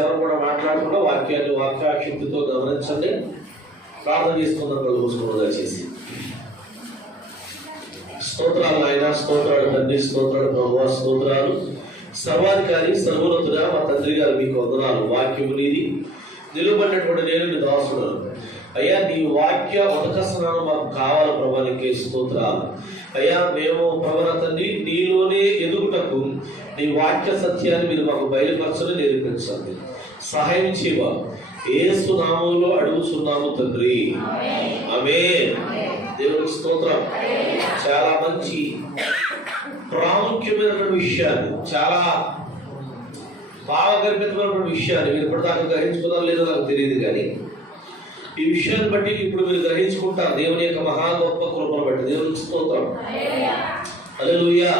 ఎవరు కూడా మాట్లాడకుండా వాక్యాన్ని వాక్యాశక్తితో గమనించండి. ప్రార్థన చేసుకుందాం. కళ్ళు మూసుకుని దయచేసి. స్తోత్రాలు నాయన, స్తోత్రాలు తండ్రి, స్తోత్రాలు ప్రభువా, స్తోత్రాలు సర్వాధికారి సర్వోన్నతుడా మా తండ్రి గారు మీకు వందనాలు. వాక్యము నీది, నిలువబడినటువంటి నేను నీ దాసుడు అయ్యా. నీ వాక్య ఉదకస్నానం మాకు కావాలి ప్రభా, నీకే స్తోత్రాలు అయ్యా. మేము ప్రభా తండ్రి నీలోనే ఎదుగుటకు నీ వాక్య సత్యాన్ని మీరు మాకు బయలుపరచని నేర్పించండి, సహాయం చేయవాలి. యేసు నామములో అడుగుచున్నాము తండ్రి, ఆమేన్. దేవునికి స్తోత్రం. చాలా మంచి ప్రాముఖ్యమైనటువంటి విషయాన్ని, చాలా భావగర్భితమైనటువంటి విషయాన్ని మీరు ఇప్పటిదాకా గ్రహించుకున్నారో లేదో నాకు తెలియదు, కానీ ఈ విషయాన్ని బట్టి ఇప్పుడు మీరు గ్రహించుకుంటారు దేవుని యొక్క మహా గొప్ప కృపను బట్టి. దేవునికి స్తోత్రం. హల్లెలూయా.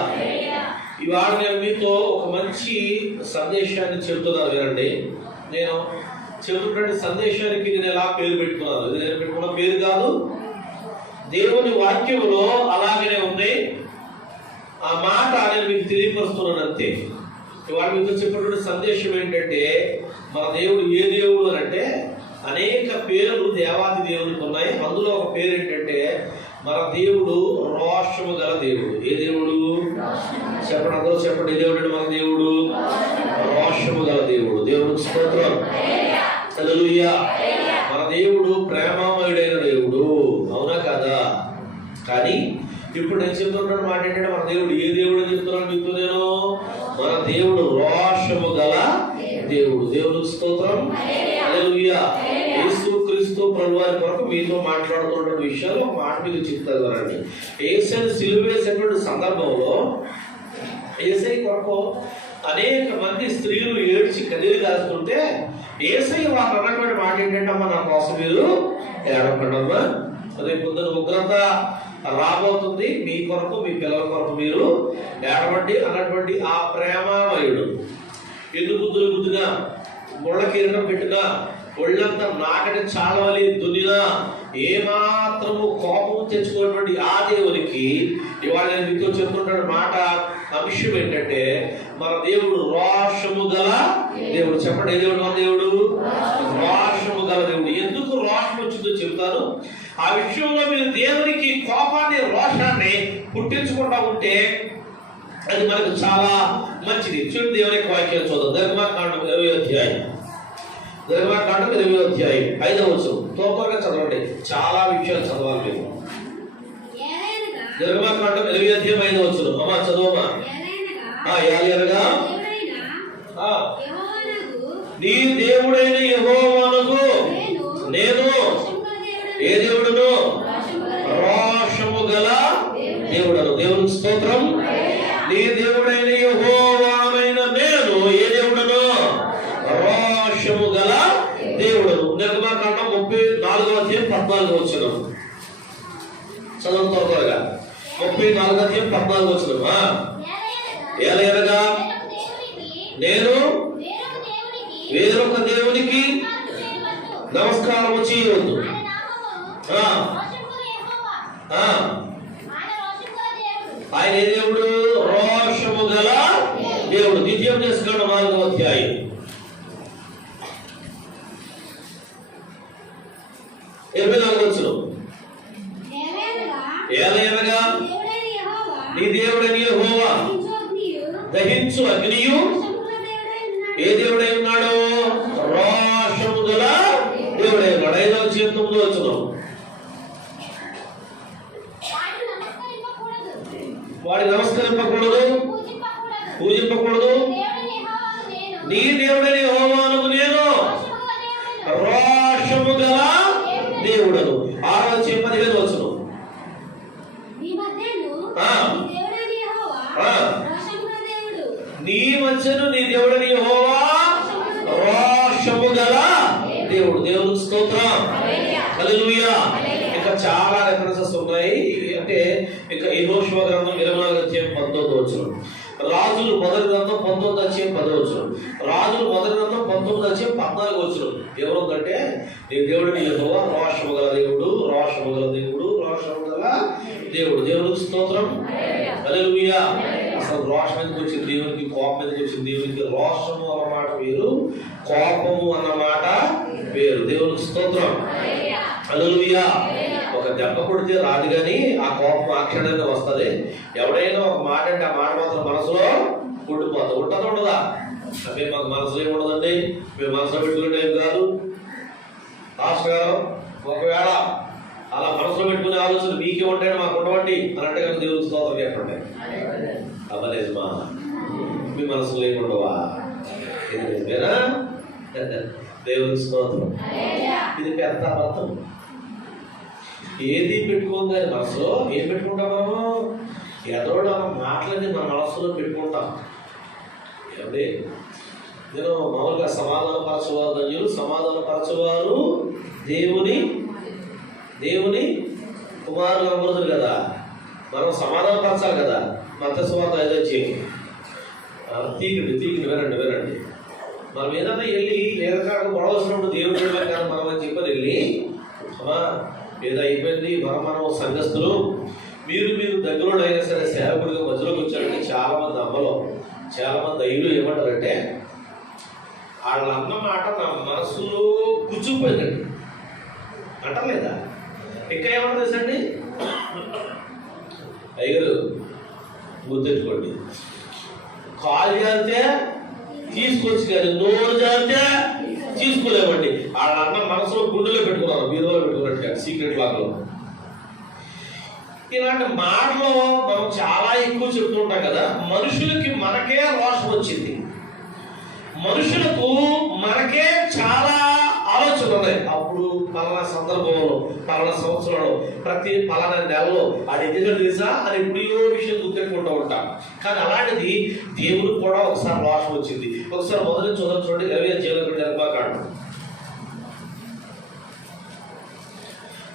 ఇవాళ నేను మీతో ఒక మంచి సందేశాన్ని చెబుతున్నాను వినండి. నేను చెబుతున్న సందేశానికి నేను ఎలా పేరు పెట్టుకున్నాను, ఇది నేను పెట్టుకున్న పేరు కాదు, దేవుని వాక్యములో అలాగనే ఉంది. ఆ మాట నేను మీకు తెలియపరుస్తున్నాను అంతే. ఇవాళ మీతో చెప్పినటువంటి సందేశం ఏంటంటే, మన దేవుడు ఏ దేవుడు అని అంటే అనేక పేర్లు దేవాది దేవునికి ఉన్నాయి. అందులో ఒక పేరు ఏంటంటే మన దేవుడు రోషము గల దేవుడు. ఏ దేవుడు చెప్పండి, అందరూ చెప్పండి. ఏ దేవుడు? మన దేవుడు రోషము గల దేవుడు. దేవుడికి స్తోత్రం. హల్లెలూయా. మన దేవుడు ప్రేమమయుడైన దేవుడు, అవునా కదా? కానీ ఇప్పుడు నేను చెప్తున్న మాట ఏంటంటే, మన దేవుడు ఏ దేవుడు అని చెప్తున్నాను మీతో నేను. మన దేవుడు రోషము గల దేవుడు. దేవుడికి స్తోత్రం. హల్లెలూయా. యేసుక్రీస్తు ప్రభువారి కొరకు మీతో మాట్లాడుతున్న విషయాలు ఒక మాట మీకు చెప్తారు కదండి. యేసుని సిలువ వేసేటువంటి సందర్భంలో యేసయ్య కొరకు అనేక మంది స్త్రీలు ఏడ్చి కన్నీరు కాస్తుంటే యేసయ్య వారు అన్నటువంటి మాట ఏంటంటే, అమ్మ నా కోసం మీరు ఏడవకండమ్మా, రేపు పొద్దున ఉగ్రత రాబోతుంది, మీ కొరకు మీ పిల్లల కొరకు మీరు ఏడవండి అన్నటువంటి ఆ ప్రేమమయుడు. ఎందుకు గుద్దుగా ముళ్ళ కిరీటం పెట్టినా, ఒళ్ళంతా నాగటి చాలవలి దునినా, ఏమాత్రము కోపము తెచ్చుకున్నటువంటి ఆ దేవునికి ఇవాళ నేను మీతో చెప్తున్న మాట అంశం ఏంటంటే, మన దేవుడు రోషము గల దేవుడు. చెప్పండి, ఏ దేవుడు? మన దేవుడు రోషము గల దేవుడు. ఎందుకు రోషం వచ్చిందో చెబుతాను. ఆ విషయంలో మీరు దేవునికి కోపాన్ని, రోషాన్ని పుట్టించుకుంటా ఉంటే అది మనకు చాలా మంచిది. చూడండి, దేవుని యొక్క వాక్యాలు చూద్దాం. నిర్గమకాండం 20వ అధ్యాయం. నిర్గమకాండం 20వ అధ్యాయం 5వ వచనం. తోపగా చదవండి, చాలా విషయాలు చదవాలి మీరు. నిర్గమకాండం 20వ అధ్యాయం 5వ వచనం. అమ్మా చదవమా. ఏలయనగా నీ దేవుడైన యెహోవానగు నేను ఏ దేవుడును? రోషము గల దేవుడను. దేవునికి స్తోత్రం. నీ దేవుడైన యెహోవానైన నేను ఏ దేవుడను? రోషము గల దేవుడను. నిర్గమకాండం 34వ అధ్యాయం 14వ వచనం. చదువుతో త్వరగా. 34వ అధ్యాయం 14వ వచనం. ఏలయనగా నేను వేరొక దేవునికి నమస్కారం చేయవద్దు. ఆయన ఏ దేవుడు? రోషము గల దేవుడు. ద్వితీయోపదేశకాండం 4వ అధ్యాయం 24వ వచనం. ఏలయనగా నీ దేవుడైన యెహోవా దహించు అగ్నియు ఏ దేవుడై ఉన్నాడు? రోషము గల దేవుడై ఉన్నాడు. 5వ అధ్యాయం 9వ వచనం. వాడి నమస్కరింపకూడదు, పూజింపకూడదు. నీ దేవుడైన యెహోవాను నేను రోషము గల దేవుడను. 6వ అధ్యాయం 15వ వచనం. నీ మధ్యను నీ దేవుడైన యెహోవా రోషము గల దేవుడు. దేవునికి స్తోత్రం. హల్లెలూయా. ఇంకా చాలా రెఫరెన్సెస్ ఉన్నాయి. అంటే ఇంకా యెహోషువ గ్రంథం 24వ అధ్యాయం 19వ వచనం. రాజులు మొదటి గ్రంథం 19వ అధ్యాయం 10వ వచనం. రాజులు మొదటి గ్రంథం 19వ అధ్యాయం 14వ వచనం. ఏమవుతుందంటే, నీ దేవుడిని యెహోవా రోషము గల దేవుడు, రోషము గల దేవుడు, రోషము గల దేవుడు. దేవునికి స్తోత్రం. హల్లెలూయా. అసలు రోషం ఎందుకు వచ్చింది దేవునికి, కోపం ఎందుకు వచ్చింది దేవునికి? రోషము అన్నమాట వేరు, కోపము అన్నమాట వేరు. దేవునికి స్తోత్రం. హల్లెలూయా. ఒక దెబ్బ కొడితే రాదు కానీ ఆ కోపం ఆ క్షణంగా వస్తుంది. ఎవడైనా ఒక మాట అంటే ఆ మాట మాత్రం మనసులో ఉండిపోతుంది. ఉంటుందా ఉండదా? అంటే మాకు మనసులో ఏముండదండి, మేము మనసులో పెట్టుకునేది కాదు. పాస్టర్ గారు ఒకవేళ అలా మనసులో పెట్టుకునే ఆలోచన మీకే ఉంటాయని మాకు ఉండవండి అని అంటే కానీ దేవునికి స్తోత్రం చెప్పండి. అవ్వలేదుమా, మీ మనసులో ఏముండవా? ఇది నిజమేనా? దేవునికి స్తోత్రం. ఇది పెద్ద అబద్ధం. ఏది పెట్టుకోం కానీ మనసులో ఏం పెట్టుకుంటాం మనము? ఎదోడు అన్న మాటలన్నీ మన మనసులో పెట్టుకుంటాం. ఏమండి, నేను మామూలుగా సమాధానపరచువారు ధన్యులు, సమాధానపరచువారు దేవుని కుమారులు అమృతులు కదా. మనం సమాధానపరచాలి కదా. మత్తయి సువార్త 5వ అధ్యాయం తీకండి వినండి. మనం ఏదైనా వెళ్ళి ఏదైనా గొడవ వచ్చినప్పుడు దేవుడు కాదు మనం అని చెప్పని వెళ్ళి, అమ్మా ఏదో అయిపోయింది, మనం సంఘస్థులు, మీరు దగ్గరలో అయినా సరే సేవకుడిగా మధ్యలోకి వచ్చారంటే చాలా మంది అమ్మలో చాలా మంది దైవులు ఏమంటారంటే, వాళ్ళ అన్న మాట నా మనసులో కూర్చుకుపోయిందండి అంటలేదా? ఇంకా ఏమంటారు తెలుసండి, అయ్యారు గుర్తెట్టుకోండి, కాలు జారితే తీసుకొచ్చి కానీ నోరు జారితే తీసుకోలేమండి. వాళ్ళ అన్న మనసులో గుండెలో పెట్టుకున్నారు, బీరువాలో పెట్టుకున్నట్టుగా సీక్రెట్ లాక్లో. ఇలాంటి మాటలు మనం చాలా ఎక్కువ చెప్తుంటాం కదా. మనుషులకి మనకే రోషం వచ్చింది, మనుషులకు మనకే చాలా ఆలోచనలు ఉన్నాయి. అప్పుడు పలానా సందర్భంలో, పలానా సంవత్సరంలో, ప్రతి పలానా నెలలో అది ఎందుకు తెలుసా అని ఎప్పుడో విషయం గుర్తుపెట్టుకుంటూ ఉంటాం. కానీ అలాంటిది దేవుడికి కూడా ఒకసారి రోషం వచ్చింది. ఒకసారి మొదటి చూడండి 20వ అధ్యాయంలో నిర్మాకాండం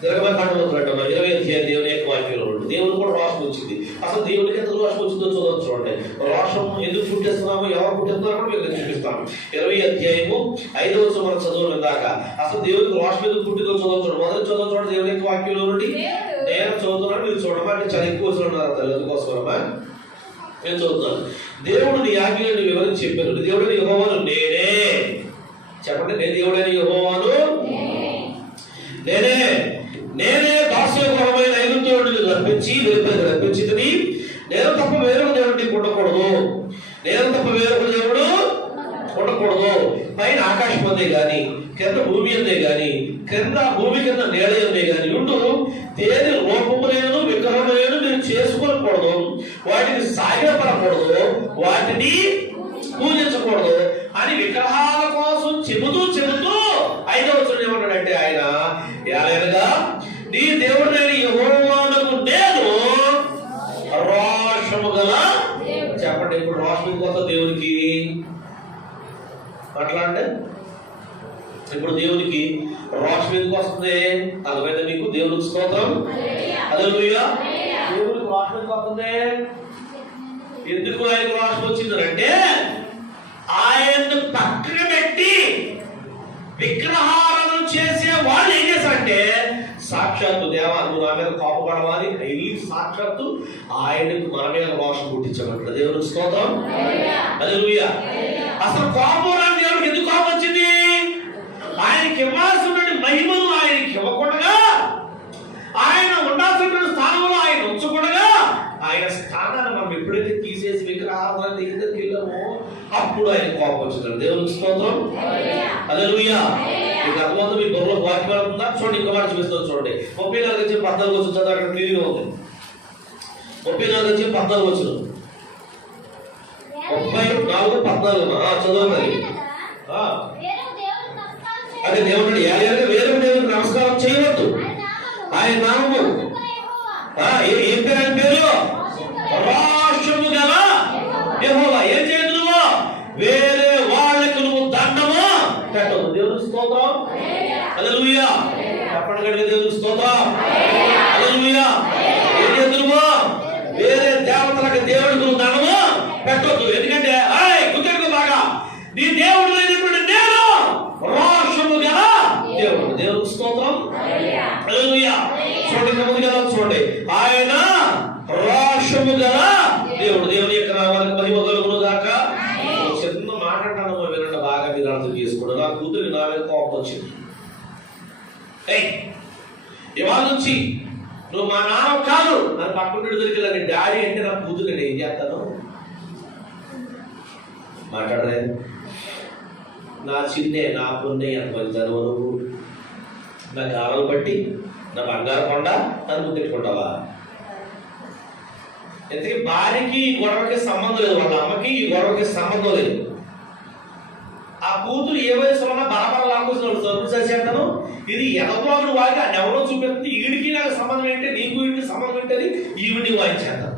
20వ అధ్యాయం దేవుని యొక్క వాక్యంలో ఉంటుంది. దేవుడు కూడా రోషం వచ్చింది. అసలు దేవుడికి ఎంత రోషం వచ్చిందో చూడండి. రోషం ఎందుకు పుట్టిస్తున్నామో, ఎవరు పుట్టిస్తున్నారో కూడా మీకు చూపిస్తాం. 20వ అధ్యాయము 5వ వచనం మనం చదువుకున్న దాకా అసలు దేవుడికి రోషం ఎందుకు పుట్టిందో చూడండి. మొదటి చూడండి దేవుని యొక్క వాక్యంలో నుండి. నేను చదువుతున్నాను, మీరు చూడమా. అంటే చాలా ఎక్కువ వస్తున్నారు అందుకోసమా నేను చదువుతున్నాను. దేవుడు నీ ఆజ్ఞలను వివరించి చెప్పాను. దేవుడిని యెహోవాను నేనే. చెప్పండి, నేను దేవుడైన యెహోవాను నేనే దాస్యమైన ఐగుప్తు నుండి రప్పించింది. నేను తప్ప వేరొక దేవుడిని ఉండకూడదు. పైన ఆకాశం అందే గాని, కింద భూమి అందే గాని, కింద భూమి కింద నేల అందే గాని ఉండు దేని రూపము లేను, విగ్రహం లేను నేను చేసుకోకూడదు. వాటిని సాగిలపడకూడదు, వాటిని పూజించకూడదు అని విగ్రహాల కోసం చెబుతూ 5వ వచనం ఏమన్నాడంటే ఆయన, ఏలైనగా నీ దేవుడైన యెహోవానకు నేను రోషము గల. చెప్పండి, ఇప్పుడు రోషం కొత్త దేవునికి మాట్లాడండి. ఇప్పుడు దేవునికి రోషం ఎందుకు వస్తుంది? అర్థమైందా మీకు? దేవునికి స్తోత్రం. హల్లెలూయా. దేవునికి రోషం ఎందుకు వస్తుంది? ఎందుకు ఆయనకు రోషం వచ్చింది అంటే, ఆయన్ను పక్కన పెట్టి విగ్రహాలను చేసే వాళ్ళు ఏం చేశారంటే, సాక్షాత్తు దేవా నువ్వు నా మీద కోపపడవాలి వెళ్ళి సాక్షాత్తు ఆయనకు మన మీద రోషం పుట్టించబడ్డ. దేవునికి స్తోత్రం. హల్లెలూయా. అసలు కోపం రాని దేవుడికి ఎందుకు కోపం వచ్చింది? ఆయనకి ఇవ్వాల్సిన మహిమను ఆయనకి ఇవ్వకుండా, ఆయన ఉండాల్సిన స్థానంలో ఆయన ఉంచకుండా, ఆయన స్థానాన్ని మనం ఎప్పుడైతే తీసేసి విగ్రహాలను దగ్గరికి వెళ్ళామో అప్పుడు ఆయన కోపం వచ్చింది. దేవునికి స్తోత్రం. హల్లెలూయా. మీకు అర్థమవుతుంది? మీ బుర్రలో వాక్యం ఉందా? చూడండి, ఇంకో మాట చూపిస్తాను చూడండి. 34 వచ్చి చదువు, అక్కడ క్లియర్గా ఉంది. 34 14 34 చదవండి. అదే దేవుడు వేరే దేవుడికి నమస్కారం చేయవద్దు. ఆయన నామము ఏం పేరు? ఆయన పేరు రోషము గల యెహోవా. ఏం చేయదు నువ్వు? వేరే వాళ్ళకు నువ్వు దండము పెట్టదు. దేవునికి స్తోత్రం. హల్లెలూయా. చెప్పండి గట్టిగా, దేవునికి స్తోత్రం. హల్లెలూయా. ఏం చేయదు నువ్వు? వేరే దేవతలకు దేవుడికి నువ్వు దండము పెట్టొద్దు. ఎందుకంటే గుర్తెట్టుకో బాగా, నీ దేవుడు అయినటువంటి నేను రోషము గల దేవుడు. దేవునికి స్తోత్రం. హల్లెలూయా. చూడండి, ముందుగా చూడండి, ఆయన రోషము గల దేవుడు. దేవుని యొక్క అంటాను వినండి, బాగా మీరు అర్థం చేసుకోండి. నా కూతురికి నా మీద కోపం వచ్చింది. ఇవాళ నుంచి నువ్వు మా నాన్న కాదు అని పక్కన దొరికిందని డాడీ అంటే నా కూతురు నేను ఏం చేస్తాను? మాట్లాడలే. నా చిన్నే నా పొన్నే ఎంత మంచిదాను నువ్వు, నా గారాలు బట్టి నా బంగారు కొండ అని గుర్తించుకుంటావా? ఎందుకంటే భార్యకి ఈ గొడవకి సంబంధం లేదు, వాళ్ళ అమ్మకి ఈ గొడవకి సంబంధం లేదు. ఆ కూతురు ఏ వయసులో బలబల లాక్కొచ్చిన తలుపు చేసేస్తాను. ఇది ఎదవాగుడు వాగి అది ఎవరో చూపిస్తుంది. ఈడికి నాకు సంబంధం ఏంటి, నీకు వీడికి సంబంధం ఏంటని ఈవిడిని వాయించేద్దాం.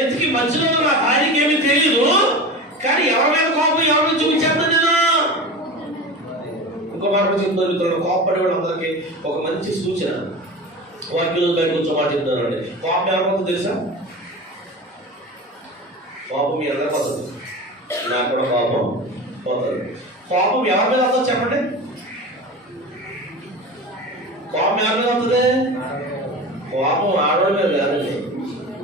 ఎందుకు మధ్యలో నా భార్యకి ఏమీ తెలియదు, కానీ ఎవరి మీద కోపం ఎవరిని చూపించేస్తాను నేను. ఇంకో మాట చెప్తాను, కోపపడే వాళ్ళందరికీ ఒక మంచి సూచన. వాక్యం బయట కొంచెం మాట చెప్తానండి. కోపం ఎవరికొద్దు తెలుసా? కోపం మీ అందరికీ వస్తుంది, నాకు కూడా కోపం పోతుంది. కోపం ఎవరి మీద వస్తుంది చెప్పండి? కోపం ఎవరి మీద వస్తుంది? కోపం ఆడవాళ్ళ మీద కాదండి.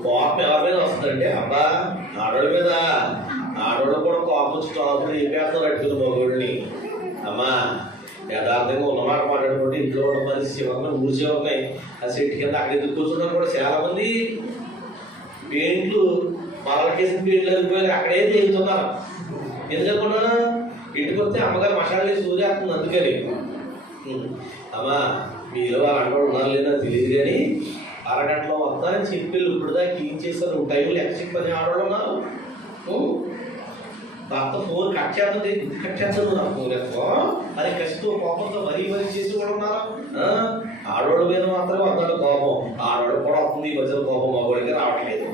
కోపం ఎవరి మీద వస్తుందంటే అబ్బా ఆడవాళ్ళ మీద. ఆడవాళ్ళు కూడా కోపం వచ్చి టాపులు చెప్పేస్తారు అట్టుకుని మగోడిని. అమ్మా యథార్థంగా ఉన్నమాట మాట్లాడుకుంటే ఇంట్లో ఉన్న పరిస్థితి ఏమన్నా ఊరిసే ఉన్నాయి. ఆ సెట్ కింద అక్కడ ఎందుకు కూర్చున్నారు కూడా చాలా మంది. పెయింట్లు మరలకేసిన పెయింట్లు అయిపోయి అక్కడే తేలుతున్నారు. ఎందుకనుకున్నా ఇంటికి వస్తే అమ్మగారు మసాలా వేసి సూర్యేస్తుంది. అందుకని అమ్మా మీరు వాళ్ళు ఉన్నారు లేదా తెలియదు, కానీ అరగంటలో వస్తానని చెప్పి ఇప్పుడు దాకా క్లీన్ చేస్తారు. నువ్వు టైంలో ఎక్స్ట్రా పని ఆడవాళ్ళు ఉన్నారు. భర్త ఫోన్ కట్ చేస్తుంది, కట్ చేస్తాను నా ఫోన్ ఎక్కువ అది కసితో కోపంతో మరీ చేసి కూడా ఉన్నారు. ఆడవాళ్ళ మీద మాత్రమే వస్తాడు కోపం, ఆడవాళ్ళు కూడా వస్తుంది. ఈ మధ్యలో కోపం మగవాడికి రావట్లేదు.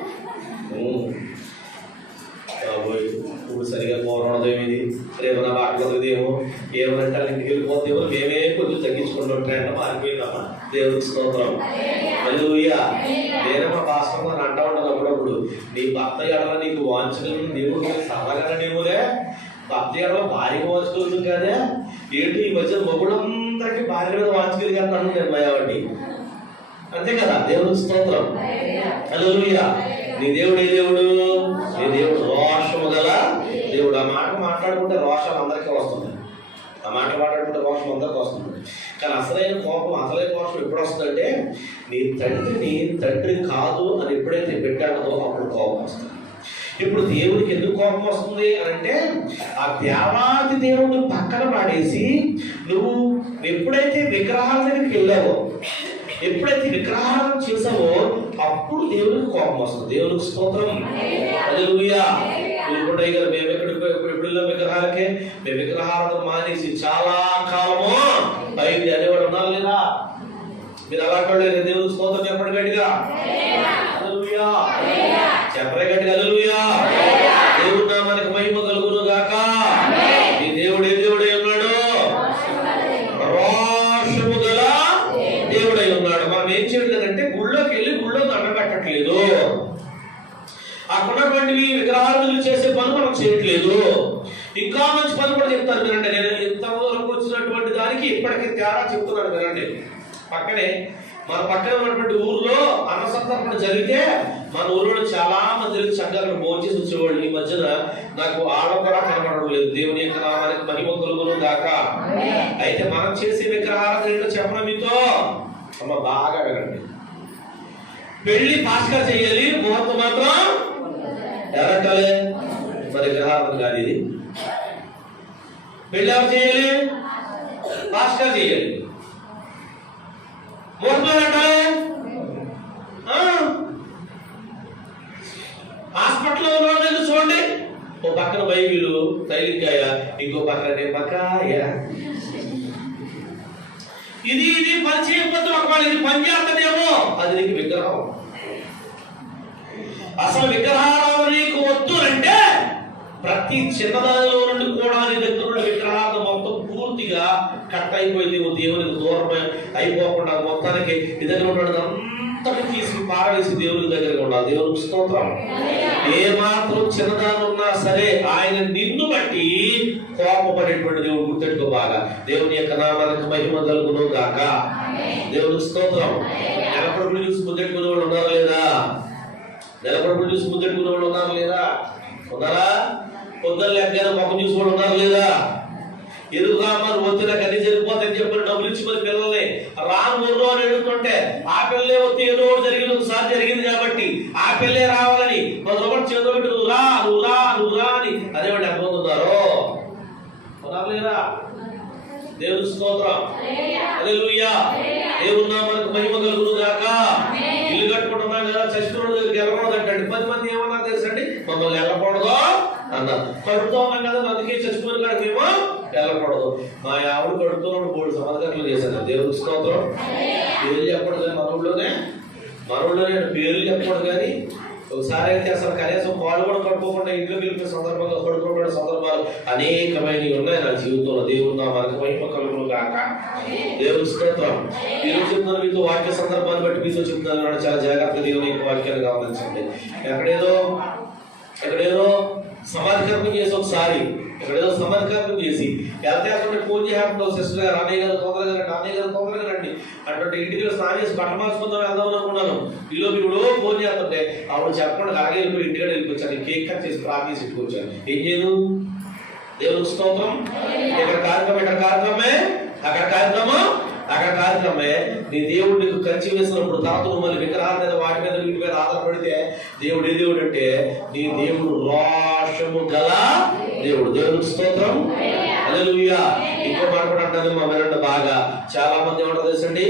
ఇప్పుడు సరిగా పోరాడదు ఏమిది, రేపు నా బాటలేదేమో, ఏమంటే ఇంటికి వెళ్ళిపోతేమో మేమే కొంచెం తగ్గించుకుంటాం. ట్రెండ్ మారిపోయిందమ్మా. దేవుడికి స్తోత్రం. హల్లెలూయా. నేను మా భాస్కర్ అని అంటా ఉంటాను అప్పుడప్పుడు, నీ భర్త ఎడల నీకు వాంఛలు దేవుడు సరళగానేమోలే, భర్త ఎడల భార్య వాంచుకోవచ్చు కాదే ఏంటి ఈ మధ్య మొగుడందరికీ భార్య మీద వాంచుకెళ్ళి అంటాను నేను భయపడి. అంతే కదా? దేవుడికి స్తోత్రం. హల్లెలూయా. నీ దేవుడు ఏ దేవుడు? నీ దేవుడు రోషము గల దేవుడు. ఆ మాట మాట్లాడుకుంటే రోషం అందరికీ వస్తుంది. ఆ మాట మాట్లాడుకుంటే రోషం అందరికీ వస్తుంది. కానీ అసలైన కోపం, అసలైన కోపం ఎప్పుడు వస్తుందంటే నీ తండ్రి కాదు అని ఎప్పుడైతే పెట్టాడో అప్పుడు కోపం వస్తుంది. ఇప్పుడు దేవుడికి ఎందుకు కోపం వస్తుంది అని అంటే, ఆ దేవాది దేవుడు పక్కన పాడేసి నువ్వు ఎప్పుడైతే విగ్రహాల దగ్గరికి వెళ్ళావో, ఎప్పుడైతే విగ్రహాలను చేసావో అప్పుడు దేవుడికి కోపం వస్తుంది. దేవుడికి స్తోత్రం. హల్లెలూయా. మేము ఎప్పుడు విగ్రహాలకే, మేము విగ్రహాలను మానేసి చాలా కాలము అయింది అనేవాడు ఉన్నారు లేదా? మీరు అలాంటి దేవుడికి స్తోత్రం చెప్పండి గట్టిగా. హల్లెలూయా. చెప్పరే గట్టిగా. హల్లెలూయా. దేవుడి నామానికి మహిమ కలుగును గాక. ఈ దేవుడు ఏ దేవుడై ఉన్నాడు? రోషము గల దేవుడై ఉన్నాడు. మనం ఏం చేయలేదంటే గుళ్ళోకి వెళ్ళి గుళ్ళో దండ పెట్టట్లేదు. అక్కడున్నటువంటివి విగ్రహాలు చేసే పని మనం చేయట్లేదు. ఇంకా మంచి పని కూడా చెప్తాను వినండి. నేను ఇంతవరకు వచ్చినటువంటి దానికి ఇప్పటికీ తేడా చెప్తున్నాను వినండి. పక్కనే మన పక్కన ఉన్నటువంటి ఊర్లో అన్నసంతర్పణ జరిగితే మన ఊరిలో చాలా మంది చక్కగా భోంచేసి వచ్చేవాళ్ళు. ఈ మధ్యన నాకు ఆడ కూడా కనపడడం లేదు. దేవుని యొక్క నామానికి మహిమ కలుగును గాక. అయితే మనం చేసే విగ్రహాలు ఏంటో చెప్పడం మీతో అమ్మ బాగా వినండి. పెళ్లి ఫాస్ట్గా చేయాలి, ముహూర్తం మాత్రం ఎవరంటాలే మరి విగ్రహాలు కాదు. ఇది పెళ్లి ఎవరు చేయాలి? ఫాస్ట్గా చేయాలి. ముహూర్తం అంటారే హాస్పిటల్లో ఉన్న చూడండి, ఓ పక్కన బైబిలు తైలికాయ, ఇంకో పక్కన నిమ్మకాయ. ఇది పని చేయకపోతే ఒకవేళ ఇది పని చేస్తుందేమో అది నీకు విగ్రహం. అసలు విగ్రహాలు నీకు వద్దు అంటే ప్రతి చిన్నదానిలో నుండి కూడా నీ దగ్గర విగ్రహాలు మొత్తం పూర్తిగా కట్ అయిపోయింది. దేవునికి దూరం అయిపోకుండా మొత్తానికి నీ దగ్గర ఉండడం అంతటి తీసి పారవేసి దేవుని దగ్గర ఉండాలి. దేవునికి స్తోత్రం. ఏ మాత్రం చిన్నదాని ఉన్నా సరే ఆయన నిన్ను బట్టి కోపపడేటువంటి దేవుడు గుర్తెట్టుకో బాగా. దేవుని యొక్క నామానికి మహిమ కలుగును గాక. దేవునికి స్తోత్రం. నెలపడుకులు చూసి ముద్దెట్టుకునే వాళ్ళు ఉన్నారా లేదా? నెలపడుకులు చూసి ముద్దెట్టుకునే వాళ్ళు ఉన్నారా లేదా? ఉన్నారా? పొద్దున్న లెక్కన మొక్క చూసుకోవడం ఉన్నారు లేదా? ఎదుగుగా మరి వద్దు నాకు అన్ని జరిగిపోతాయని చెప్పి డబ్బులు ఇచ్చి మరి పిల్లల్ని రాను ఊర్లో అని ఎడుతుంటే ఆ పిల్లలే వస్తే ఏదో జరిగింది, ఒకసారి జరిగింది కాబట్టి ఆ పిల్లే రావాలని మొదటి చేతులు పెట్టి నువ్వు రా నువ్వు రా నువ్వు రా అని అదేవాళ్ళు ఎంతమంది లేరా? దేవుని స్తోత్రం, హల్లెలూయా. దేవుని నామానికి మహిమ కలుగును గాక. ఇల్లు కట్టుకుంటున్నాం కదా, చచ్చిపోవడం దగ్గరికి వెళ్ళకూడదు అంటండి. 10 మంది ఏమన్నా తెలుసండి, మమ్మల్ని వెళ్ళకూడదు అన్నారు. కడుపుతో ఉన్నాం కదా, అందుకే చచ్చిపోయిన కాడికి ఏమో వెళ్ళకూడదు. మా ఆవిడ కడుపుతున్నాడు 3 సంవత్సరాలు చేశాను. దేవుని స్తోత్రం. పేర్లు చెప్పకూడదు కానీ మనవుల్లోనే పేర్లు చెప్పకూడదు కానీ ఒకసారి అయితే అసలు కనీసం పాలు కూడా కట్టుకోకుండా ఇంట్లో వెళ్ళిపోయిన సందర్భంగా కడుకోబడిన సందర్భాలు అనేకమైనవి ఉన్నాయి నా జీవితంలో. దేవుడు నా మనకు మహిమ కలుగును గాక. దేవుని స్తోత్రం. ఈరోజు చెప్తున్నాను మీతో వాక్య సందర్భాన్ని బట్టి మీతో చెప్తున్నాను. చాలా జాగ్రత్తగా దేవుని యొక్క వాక్యాన్ని గమనించండి. ఎక్కడేదో సమాధికర్మం చేసి ఒకసారి ఎక్కడేదో సమాధికర్మం చేసి వెళ్తే అక్కడ ఫోన్ చేస్తాం, సిస్టర్ గారు అన్నయ్య గారు తొందరగా రండి అంటే ఇంటికి స్నానం చేసి బట్ట మార్చుకుందాం వెళ్దాం అనుకున్నాను. ఈలోపు ఇప్పుడు ఫోన్ చేస్తుంటే ఆవిడ చెప్పకుండా అలాగే వెళ్ళిపోయి ఇంటికాడ వెళ్ళిపోయాను. కేక్ కట్ చేసి ప్రార్థన చేసి ఇట్టుకొచ్చాను. ఏం చేయను? దేవునికి స్తోత్రం. ఇక్కడ కార్యక్రమమే అక్కడ కార్యక్రమే. నీ దేవుడు నీకు ఖర్చు వేసినప్పుడు తర్వాత నువ్వు మళ్ళీ విగ్రహాల మీద వాటి మీద వీటి మీద ఆధారపడితే దేవుడు ఏ దేవుడు అంటే నీ దేవుడు రోషము గల దేవుడు. దేవునికి స్తోత్రం, హల్లెలూయా. ఇంకో మాట కూడా అంటాను మా వినండి బాగా. చాలా మంది ఏమంటారు తెలుసండి,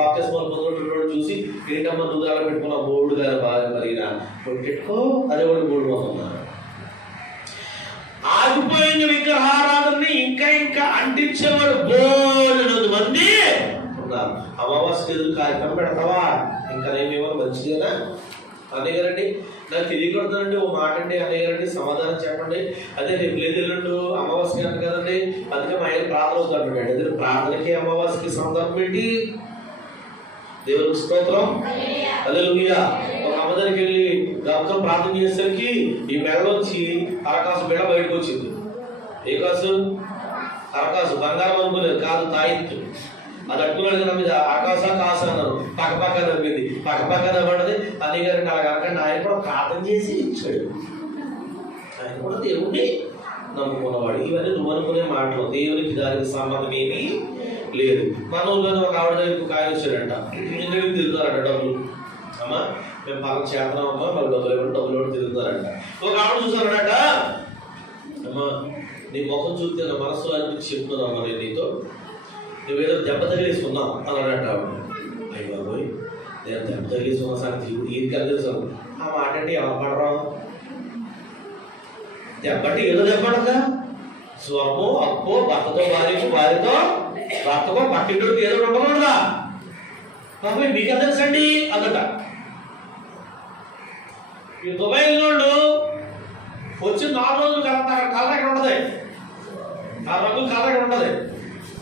బాప్తిస్మాలు పొందుకుంటున్నాడు చూసి ఏంటమ్మా నువ్వు అలా పెట్టుకున్నా బోర్డు గారు బాగా మరిగిన పెట్టుకో అదే వాడు బోర్డు పోతున్నారు. ఆగిపోయిన విగ్రహారాధనని ఇంకా అంటించేవాడు బోల్డ్ మంది ఉన్నారు. అమావాస్య ఎదురు కార్యక్రమం పెడతావా? ఇంకా నేనేమో మంచిదేనా అన్నయ్య గారండి? నాకు తెలియకూడదండి ఓ మాట అండి అన్నయ్య గారండి, సమాధానం చెప్పండి. అదే రేపు లేదు ఎల్లుండు అమావాస్య అంట కదండి, అందుకే మా ఆయన ప్రార్థన అవుతాడు. అదే ప్రార్థనకి అమావాస్యకి సందర్భం ఏంటి? దేవునికి స్తోత్రం, హల్లెలూయా. ఒక అమ్మ దగ్గరికి వెళ్ళి గమకం ప్రార్థన చేసేసరికి ఈ మెడలోంచి అరకాసు మెడ బయటకు వచ్చింది. ఏ కాసు? అరకాసు. బంగారం అనుకునేది కాదు, తాయిత్తు. అది అట్టుకున్నాడు కదా మీద ఆకాశ కాసు అన్నారు. పక్కపక్క నవ్వింది. పక్కపక్క నవ్వడది అన్నయ్య గారిని అలా కనుక ఆయన కూడా ప్రార్థన చేసి ఇచ్చాడు. ఆయన కూడా దేవుణ్ణి నమ్ముకున్నవాడు. ఇవన్నీ నువ్వు అనుకునే మాటలు, దేవునికి దానికి సంబంధం ఏమీ లేదు. మన ఊళ్ళోనే ఒక ఆవిడ దగ్గరికి ఒక ఆయన వచ్చాడంట. ఇంటికి తిరుగుతారంట డబ్బులు. అమ్మా మేము పాలన చేస్తున్నామమ్మా మాకు డబ్బులు తిరుగుతారంట. ఒక ఆవిడ చూసారట, అమ్మా నీ ముఖం చూస్తే నా మనసులో అనిపించి చెప్తున్నామ్మా నేను నీతో, నువ్వేదో దెబ్బ తగిలేసుకున్నావు అన్నాడంట ఆవిడ. అయ్యి బాబోయ్ నేను దెబ్బ తగిలేసుకున్న సంగతి ఏం కలిసి ఆ మాట అంటే ఎవరు పడరా? దెబ్బటి ఏదో దెబ్బడక స్వరము అప్పు భర్తతో భార్యకు భార్యతో భర్తకో పట్టింటోడికి ఏదో ఉండకూడదా? బాబు మీకు తెలుసండి అదట. ఈ దుబాయ్ వెళ్ళినోళ్ళు వచ్చి 4 రోజులు కళ్ళ ఎక్కడ ఉండదు, 6 రోజులు కళ్ళ ఎక్కడ ఉండదు.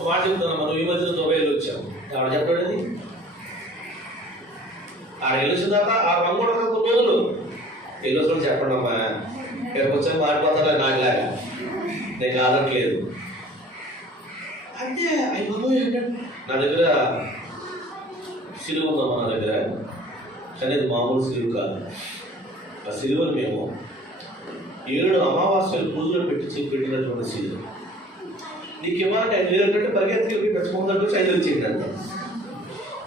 మాట చెప్తున్నా, మనం ఈ మధ్యన దుబాయ్లో వచ్చాము. ఎవరు చెప్పండి? 6 ఏళ్ళు వచ్చిన తర్వాత 6 రంగు కూడా 3 రోజులు వెళ్ళొచ్చు చెప్పండి అమ్మా. ఇక్కడికి వచ్చాక మారిపోతారా నాకులాగా? నేను కాదట్లేదు. అంటే అయ్యో ఏంటంటే నా దగ్గర సిలువ ఉందమ్మా నా దగ్గర, కానీ అది మామూలు సిలువ కాదు. ఆ సిలువని మేము 7 అమావాస్యలు పూజలు పెట్టినటువంటి సిలువ. నీకు ఇవ్వాలంటే 5,000 ఏంటంటే పరిగెత్తుకెళ్ళి పెట్టుకుందంటే 5,000 వచ్చింది అంత.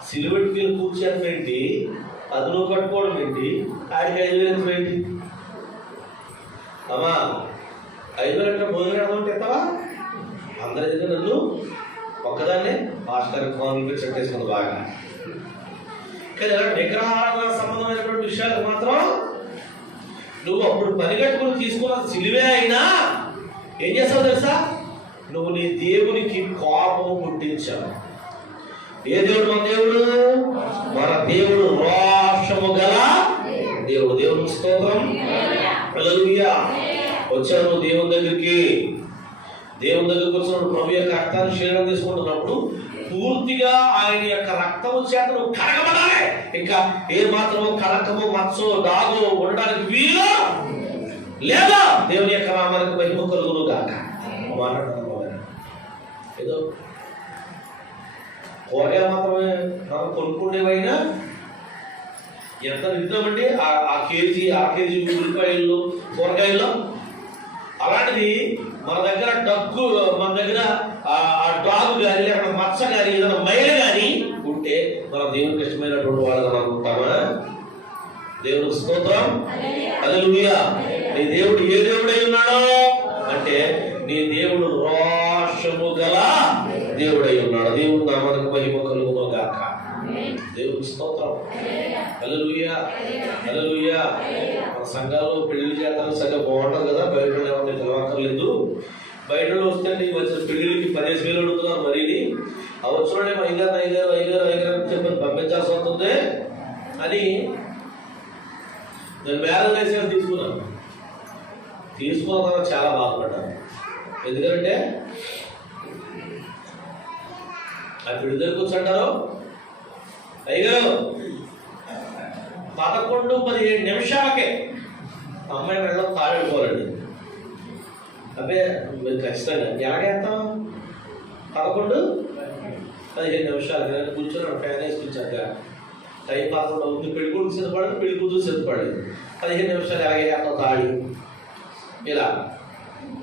సిలువ పెట్టుకెళ్ళి పూజ చేయడం ఏంటి, అది నువ్వు కట్టుకోవడం ఏంటి, ఆడికి 5,000 ఏంటి? అమ్మా 5,000 అంటే భోజనం అర్థం చెప్తావా? అందరి దగ్గర నన్ను ఒక్కదాన్నే మాస్టర్ కాన్ఫిడెన్స్ పెట్టేసుకుంది బాగా. కానీ ఇలాంటి విగ్రహాల సంబంధమైనటువంటి విషయాలకు మాత్రం నువ్వు అప్పుడు పరిగెట్టుకుని తీసుకున్న సిలువే అయినా ఏం చేస్తావు తెలుసా? నువ్వు నీ దేవునికి కోపము పుట్టించావు. ఏ దేవుడు? మన దేవుడు, మన దేవుడు రోషము గల దేవుడు. దేవునికి స్తోత్రం, హల్లెలూయా. వచ్చావు నువ్వు దేవుని దగ్గరికి వచ్చినప్పుడు ప్రభు యొక్క రక్తాన్ని శరీరం తీసుకుంటున్నప్పుడు పూర్తిగా ఆయన యొక్క రక్తము చేత నువ్వు కడగబడాలి. ఇంకా ఏ మాత్రమో కలకమో మచ్చో దాగో ఉండడానికి వీలు లేదా. దేవుని యొక్క నామానికి మహిమ కలుగును గాక. ఏదో కూరగాయలు మాత్రమే మనం కొనుక్కునేవైనా ఎంత వింటామండి? ఆ కేజీ ఉల్లిపాయలు కూరగాయల్లో అలాంటిది మన దగ్గర డక్కు, మన దగ్గర ఆ డాగు కానీ లేకపోతే మచ్చ కానీ ఏదైనా మైలు కానీ ఉంటే మనం దేవునికి ఇష్టమైనటువంటి వాళ్ళని అనుకుంటామా? దేవునికి స్తోత్రం, హల్లెలూయా. నీ దేవుడు ఏ దేవుడై ఉన్నాడో అంటే నీ దేవుడు రోషము గల దేవుడై ఉన్నాడు. దేవుడు నామానికి మహిమ కలుగును గాక. దేవునికి స్తోత్రం, హల్లెలూయా, హల్లెలూయా. మన సంఘాలు పెళ్లి చేస్తాను సరిగ్గా బాగుంటుంది కదా, బయట ఏమన్నా తెలవక్కర్లేదు. బయట వస్తే వచ్చిన పెళ్లికి 10,000 అడుగుతున్నారు. మరిని అవసరం ఐగారు అని చెప్పి పంపించాల్సి వస్తుంది అని నేను మ్యారేజ్ లైసెన్స్ తీసుకున్న తర్వాత చాలా బాధపడ్డాను. ఎందుకంటే ఆ పెళ్లి దగ్గరికి వచ్చంటారు, అయ్యారు 11-17 నిమిషాలకే అమ్మాయి వెళ్ళడం తాడెడుకోవాలండి. అబ్బే మీరు ఖచ్చితంగా ఎలాగేస్తాం? 11-15 నిమిషాలకి కూర్చొని ఫ్యాన్ వేసుకొచ్చాక టైం 11 అవుతుంది. పెళ్లి కొడుకు సిద్ధపడదు, పెళ్లి కూతురు సిద్ధపడలేదు. 15 నిమిషాలు ఎలాగేస్తాం తాడి ఇలా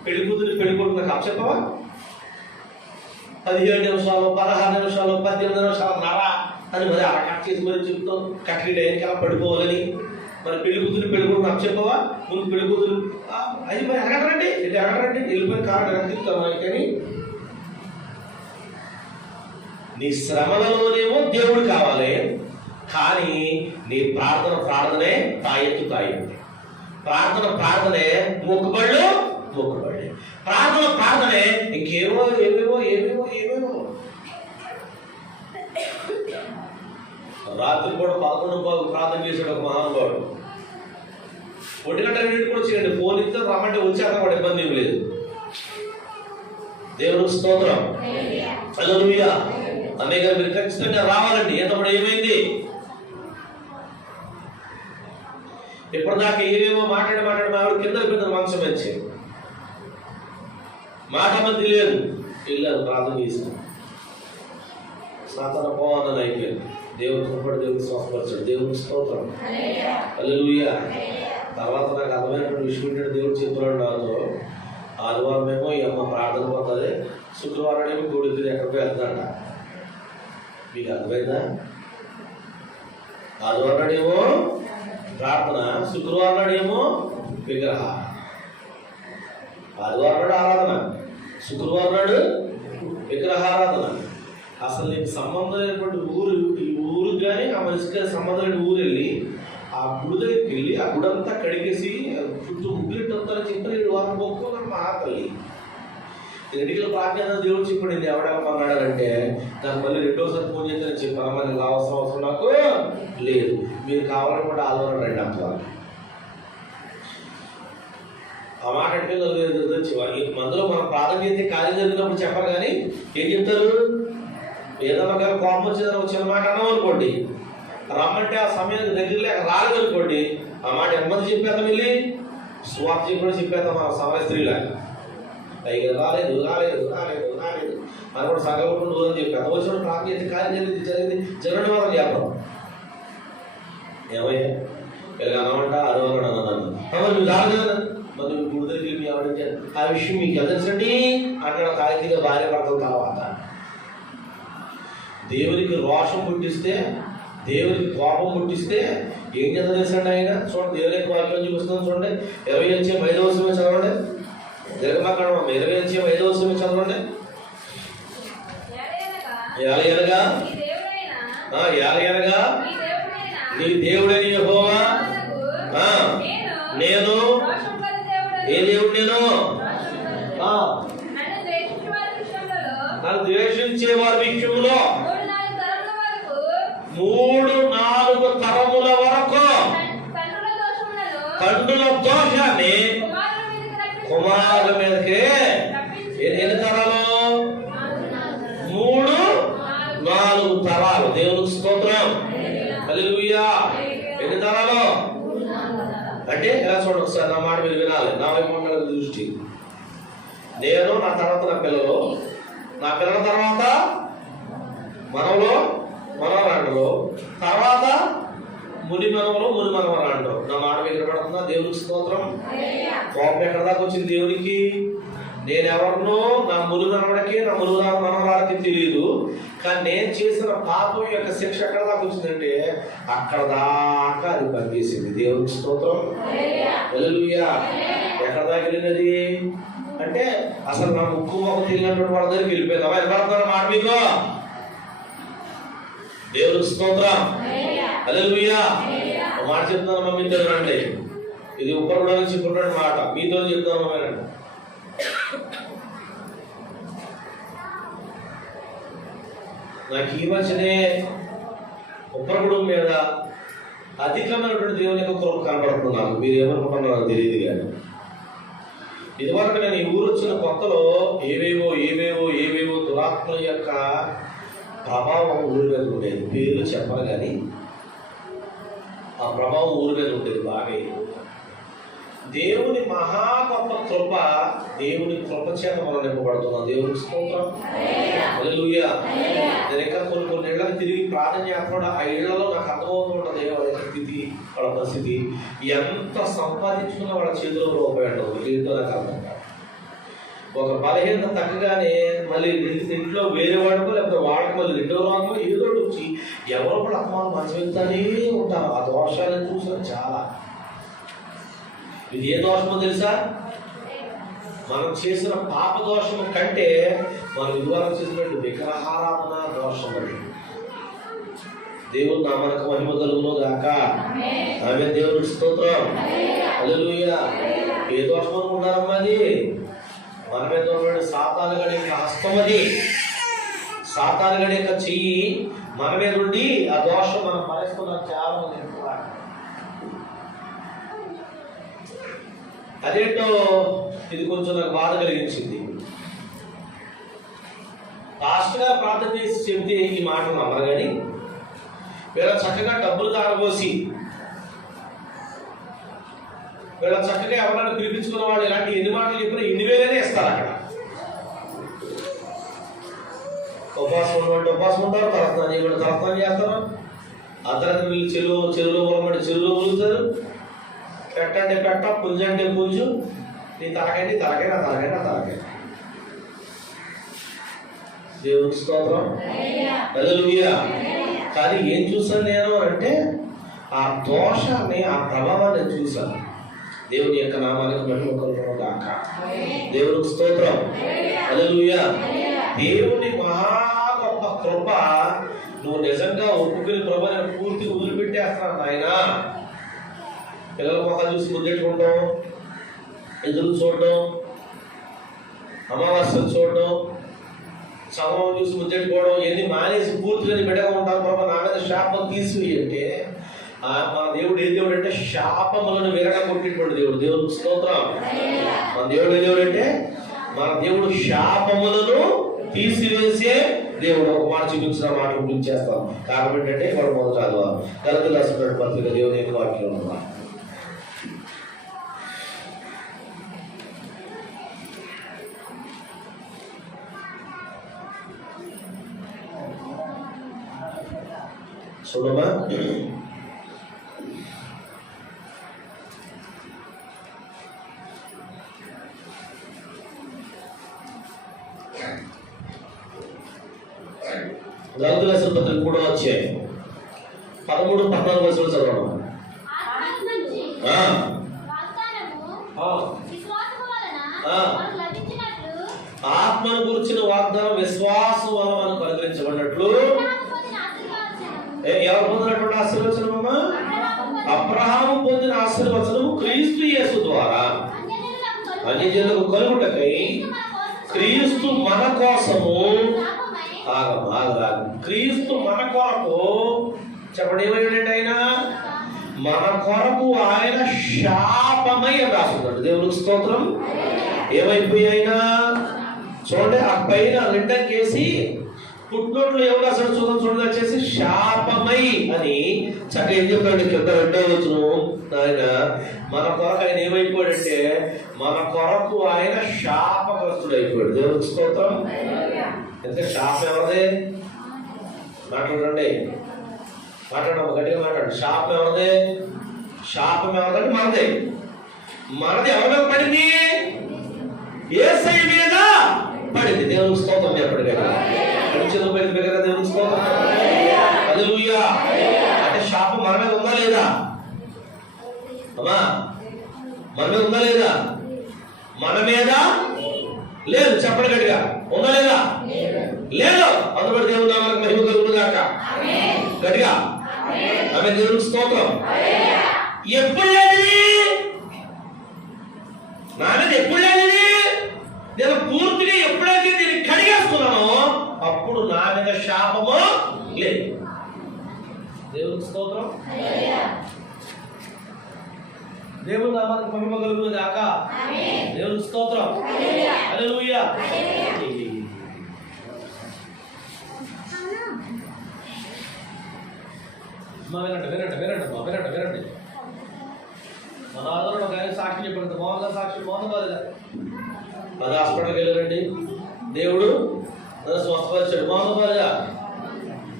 పెళ్లి కూతురు పెళ్లి కొడుకు నాకు అప్పచెప్పవా? 17 నిమిషాలు, 16 నిమిషాలు, 18 నిమిషాలు నరా అని మరి అలా కట్ చేసి మరి చెప్తాం. కట్టకి డైరీకి అలా పడిపోవాలని మరి పెళ్లి కూతురు పెళ్లి కొడుకు అప్పచెప్పవా? ముందు పెళ్లి కూతురు అది మరి ఎలాగండి వెళ్ళిపోయిన కారణం ఎలాగ కానీ నీ శ్రమలలోనేమో దేవుడు కావాలి, కానీ నీ ప్రార్థనే తాయెత్తు. ప్రార్థనే మొక్కుబళ్ళు, ప్రార్థనే ఇంకేమో ఏమేమో. రాత్రి కూడా 11 ప్రార్థన చేశాడు ఒక మహానుభావుడు. 1 గంట 2 కూడా చేయండి, ఫోన్ ఇస్తే రమ్మంటే వచ్చాక కూడా ఇబ్బంది ఏమి లేదు. దేవునికి స్తోత్రం, హల్లెలూయా. అన్నయ్య గారు మీరు ఖచ్చితంగా రావాలండి. ఎంతప్పుడు ఏమైంది? ఇప్పటిదాకా ఏమేమో మాట్లాడి ఆవిడ కింద మంచం వచ్చి మాట మంది లేదు. వెళ్ళాను, ప్రార్థన చేశాను, సాతాన పోవాలని అయిపోయింది. దేవుడు కృపడు, దేవుడు స్వస్థపరచాడు. దేవునికి స్తోత్రం, హల్లెలూయా. తర్వాత నాకు అర్థమైనటువంటి విషయం ఏంటంటే దేవుడు చెప్పాడు నాతో, ఆదివారం ఏమో ఈ అమ్మ ప్రార్థన పోతుంది, శుక్రవారం ఏమో గుడికి ఎక్కడికి వెళ్తాడ. మీకు అర్థమైందా? ఆదివారం నాడేమో ప్రార్థన, శుక్రవారం నాడేమో విగ్రహ. ఆదివారం నాడు ఆరాధన, శుక్రవారం నాడు విగ్రహారాధన. అసలు నీకు సంబంధం లేనటువంటి ఈ ఊరికి కానీ ఆ మనిషికి సంబంధం లేని ఊరు వెళ్ళి ఆ గుడి దగ్గరికి వెళ్ళి ఆ గుడంతా కడిగేసి చుట్టూ ముగ్గులిట్టు వస్తారని చెప్పి నేను వారం పోక్కున్నాను మా తల్లి. ఎన్నికల ప్రాజ్ఞత దేవుడు చెప్పండి ఎవడెవరన్నాడంటే నాకు మళ్ళీ 2వసారి ఫోన్ చేస్తానని చెప్పాను. మరి అవసరం నాకు లేదు, మీరు కావాలనుకుంటే ఆదివారం రండి అంటారు. ఆ మాట అంటే మందులో మనం ప్రార్థన చేస్తే కార్యం జరిగినప్పుడు చెప్పరు, కానీ ఏం చెప్తారు? ఏదన్నా కోపం వచ్చేదని వచ్చిన మాట అన్నాం అనుకోండి, రమ్మంటే ఆ సమయానికి దగ్గర లేక రాలేదనుకోండి, ఆ మాట ఎంతమంది చెప్పేస్తాం, వెళ్ళి స్వార్థ చెప్పి చెప్పేస్తాం. మన సమయ స్త్రీలా పైగా రాలేదు అని కూడా సగం దూరం చెప్పాను. వచ్చిన ప్రార్థన చేస్తే కార్యం జరిగింది జరగడం వల్ల చెప్పడం. ఏమయ్యా ఇలా అన్నమాట అరవన్నాడు అన్నాను, నువ్వు రాలేదు మరి గుడి దగ్గరికి ఎవరంటే ఆ విషయం మీకు తెలుసండి అక్కడ తాగిగా భార్య పడతాం. తర్వాత దేవునికి రోషం పుట్టిస్తే, దేవునికి కోపం పుట్టిస్తే ఏం చేస్తా తెలుసండి ఆయన. చూడండి, దేవుని యొక్క వాక్యం చూపిస్తున్నాం. చూడండి 20-5 చదవండి. జగమాకడం 20-5 చదవండి. యాలయనగా నీ దేవుడైన యెహోవా, నేను ఏ దేవుడు? నేను నన్ను ద్వేషించే వారి విషయంలో 3-4 తరముల వరకు తండ్రుల దోషాన్ని కుమారుల మీదకి. ఎన్ని తరాలు? 3-4 తరాలు. దేవునికి స్తోత్రం, హల్లెలూయా. ఎన్ని తరాలు అంటే ఎలా చూడండి ఒకసారి, నా మాట మీరు వినాలి. నా వైపు ఉండాలి దృష్టి. నేను, నా తర్వాత నా పిల్లలు, నా పిల్లల తర్వాత మనవరాండలో, తర్వాత ముని మనవరా అంటారు. నా మాట వినపడుతుందా? దేవునికి స్తోత్రం. కోపం ఎక్కడ దాకా వచ్చింది దేవునికి? నేనెవరినో నా ముని మనవడికి నా ముని మనవరాలకి తెలియదు, కానీ నేను చేసిన పాపం యొక్క శిక్ష ఎక్కడ దాకా వచ్చిందంటే అక్కడ దాకా అది పనిచేసింది. దేవునికి స్తోత్రం. హల్లెలూయా. ఎక్కడ దాకా వెళ్ళినది అంటే అసలు నా ముక్కు మొక్క తెలియనటువంటి వాళ్ళ దగ్గరికి వెళ్ళిపోయింది. అమ్మాయి పడుతున్నా మాట మీకు. దేవునికి స్తోత్రం. హల్లెలూయా. ఒక మాట చెప్తున్నాను మమ్మీ అండి, ఇది ఉప్పరగూడ నుంచి చెప్పినటువంటి మాట మీతో చెప్తాను మమ్మీ. నాకు ఈ మధ్యనే ఉప్పరగూడెం మీద అధికమైనటువంటి దేవుని యొక్క కృప కనబడుతుంది. నాకు మీరు ఏమనుకుంటున్నారో తెలియదు, కానీ ఇదివరకు నేను ఈ ఊరు వచ్చిన కొత్తలో ఏవేవో దురాత్మల యొక్క ప్రభావం ఊరి మీద ఉండేది. పేర్లు చెప్పను కానీ ఆ ప్రభావం ఊరి మీద ఉండేది బాగా. దేవుని మహా గొప్ప కృప, దేవుని కృప చేత మనం నింపబడుతున్నాం. దేవునికి స్తోత్రం. హల్లెలూయా. నేను ఇంకా కొన్ని ఇళ్ళకి తిరిగి ప్రార్థన చేస్తున్నాడు. ఆ ఇళ్లలో నాకు అర్థమవుతూ ఉంటుంది వాళ్ళ స్థితి, వాళ్ళ పరిస్థితి. ఎంత సంపాదించుకున్న వాళ్ళ చేతిలో రూపాయి ఉండదు. ఏంటో నాకు అర్థం కాదు. ఒక బలహీనత తగ్గగానే మళ్ళీ ఇంట్లో వేరే వాడుకో లేకపోతే వాడికి మళ్ళీ రెండో రాకో ఏదో వచ్చి ఎవరో కూడా అమ్మాలు మంచి వెళ్తానే ఉంటారు. ఆ దోషాలను చూసాను చాలా. ఇది ఏ దోషమో తెలుసా? మనం చేసిన పాప దోషము కంటే మనం ఇదివరకు చేసినట్టు విగ్రహారాధన దోషం అది. దేవుడు నామనకు మహిమ కలుగును గాక. ఆమె దేవునికి స్తోత్రం. హల్లెలూయా. ఏ దోషం అనుకుంటారమ్మా? అది మన మీద ఉన్నటువంటి సాతాను గడి యొక్క హస్తం, అది సాతాను గడి యొక్క చెయ్యి మన మీద ఉండి ఆ దోషం మనం భరిస్తున్నాం. చాలా మంది అదేంటో ఇది కొంచెం నాకు బాధ కలిగించింది. పాస్టర్ గారు ప్రార్థన చేసి చెబితే ఈ మాట నమ్మరు, కానీ వీళ్ళ చక్కగా డబ్బులు తాగబోసి వీళ్ళ చక్కగా ఎవరైనా పిలిపించుకున్న వాళ్ళు ఇలాంటి ఎన్ని మాటలు చెప్పినా 8,000 ఇస్తారు. అక్కడ ఉపవాసం ఉంటారు, తలస్నానం చేస్తారు. అర్ధరాత్రి వీళ్ళు చెరువులో పొలమంటే చెరువులో పొలుగుతారు. పెట్టంటే పెట్ట, పుంజు అంటే పుంజు, నీ తలకండి తలకాయ, నా తలకాయ నా తలకాయ. దేవునికి స్తోత్రం. హల్లెలూయా. కానీ ఏం చూసాను నేను అంటే ఆ దోషాన్ని, ఆ ప్రభావాన్ని చూశాను. దేవుని యొక్క నామానికి మహిమ కలుగును గాక. దేవునికి స్తోత్రం. హల్లెలూయా. దేవుని మహా గొప్ప కృప. నువ్వు నిజంగా ఒప్పుకుని ప్రభు నేను పూర్తిగా వదిలిపెట్టేస్తాను నాయన. పిల్లల మొక్కలు చూసి ముద్దెట్టుకుంటాం, ఎదురు చూడటం, అమావాస్యలు చూడటం, సమయం చూసి ముద్దెట్టుకోవడం, ఎన్ని మానేసి పూర్తిగా బిడ్డగా ఉంటాను ప్రభు నా మీద శాపం తీసివేయి అంటే మన దేవుడు ఏ దేవుడు అంటే శాపములను విరగొట్టేటువంటి దేవుడు. దేవునికి స్తోత్రం. మన దేవుడు ఏ దేవుడు అంటే మన దేవుడు శాపములను తీసివేసే దేవుడు. ఒక మాట చూపించిన మాట గుర్తించేస్తాం. కాబట్టి అంటే వాడు మొదట గలతీయులకు రాసిన పత్రిక దేవుని యొక్క వాక్యం అన్నమాట. చూడమా, గలతీయులకు రాసిన పత్రిక 3వ అధ్యాయం 13-14 వచనాలు చదవడం. ఆత్మను గురించిన వాగ్దానం విశ్వాసం వల్ల మనకు అనుగ్రహించబడినట్లు ఎవరు పొందినటువంటి ఆశీర్వచనమమ్మా? అబ్రహాము పొందిన ఆశీర్వచనము క్రీస్తు యేసు ద్వారా అన్యజనులకు కలుగుటకై క్రీస్తు మన కోసము క్రీస్తు మన కొరకు చెప్పండి ఏమైనాడంటే ఆయన మన కొరకు ఆయన శాపమై రాస్తున్నాడు. దేవునికి స్తోత్రం. ఏమైపోయినా చూడండి, ఆ పైన రెండకేసి పుట్టినోట్లు ఎవరు అసలు చూడండి వచ్చేసి శాపమై అని చక్కగా ఏం చెప్పాడు కింద 2వ వచనం. ఆయన మన కొరకు ఆయన ఏమైపోయాడంటే మన కొరకు ఆయన శాపగ్రస్తుడు అయిపోయాడు. దేవునికి స్తోత్రం. ఎంత శాపం ఎవరిదే మాట్లాడండి. మాట్లాడమ్మా, గట్టిగా మాట్లాడు. శాపం ఎవరిదే? శాపం ఎవరిదంటే మనదే. మనది ఎవరి మీద పడింది? యేసయ్య మీద పడింది. దేవునికి స్తోత్రం చెప్పండి. చేతులు పైకి దగ్గర దేవునికి స్తోత్రం. హల్లెలూయా. అంటే శాపం మన మీద ఉందా లేదా అమ్మా? మన మీద ఉందా లేదా? మన మీద లేదు. చెప్పండి గట్టిగా. ఉందా లేదా? లేదు. అందుబట్టి దేవుడు నామానికి మహిమ కలుగును గాక. గట్టిగా ఆమె దేవునికి స్తోత్రం. ఎప్పుడు లేనిది నా మీద, ఎప్పుడు లేనిది నేను పూర్తిగా ఎప్పుడైతే నేను కడిగేస్తున్నానో అప్పుడు నా మీద శాపము లేదు. దేవునికి స్తోత్రం. దేవుని నామానికి మహిమ కలుగును గాక. దేవునికి స్తోత్రం. హల్లెలూయా. వినండి వినండి వినండి వినండి వినండి. మన ఆదరణ ఒక ఆయన సాక్షి చెప్పండి. మోహన్ గారు సాక్షి. మోహన్ గారు అది హాస్పిటల్కి వెళ్ళారండి. దేవుడు నన్ను స్వస్థపరిచాడు. మోహన్ గారుగా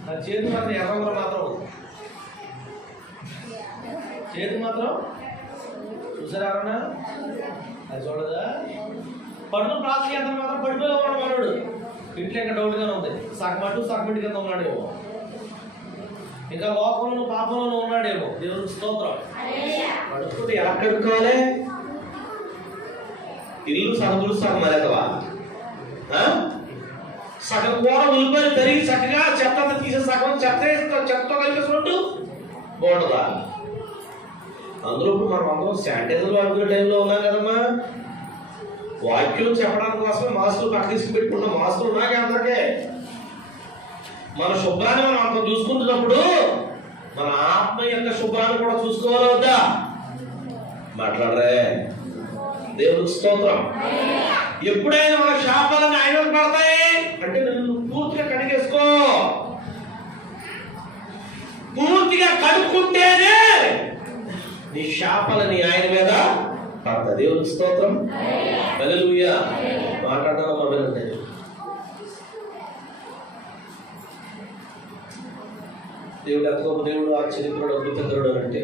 నా చేతి మాత్రం ఎర్రంగుల మాత్రం ఉంది. చేతి మాత్రం చూసారా? అది చూడదా? పడుకున్న ప్రార్థన యంత్రం మాత్రం పడిపోయి ఉన్నాడు మనోడు. ఇంట్లో ఇంకా డౌట్గానే ఉంది. సగమటు సగమిటి కింద ఉన్నాడేమో, ఇంకా లోకంలో పాపంలో ఉన్నాడేమో. దేవునికి స్తోత్రం. పడుకుంటే ఎలా కడుక్కోవాలి? ఇల్లు సగములు సగం మరేతవా? సగం కూర ఉల్లిపాయలు తరిగి చక్కగా చెత్త తీసే సగం చెత్తతో కలిపేసినట్టు బాగుంటుందా? అందులో ఇప్పుడు మనం అందరం శానిటైజర్ వాడుకునే టైంలో ఉన్నాం కదమ్మా. వాక్యం చెప్పడానికి కోసమే మాస్కులు పక్క తీసుకు పెట్టుకుంటాం. మాస్కులు ఉన్నాకే అందరికే. మన శుభ్రాన్ని మనం అంత చూసుకుంటున్నప్పుడు మన ఆత్మ యొక్క శుభ్రాన్ని కూడా చూసుకోవాలి వద్దా? మాట్లాడరే. దేవునికి స్తోత్రం. ఎప్పుడైనా మన శాపాలను ఆయన పడతాయి అంటే నువ్వు పూర్తిగా కడిగేసుకో. పూర్తిగా కడుక్కుంటేనే నీ శాపాలని ఆయన మీద పడతాయి. దేవునికి స్తోత్రం. హల్లెలూయా. మాట్లాడడం మొదలండి. దేవుడు ఎంత గొప్ప దేవుడు, ఆశ్చర్యకరుడు, అద్భుతకరుడు అంటే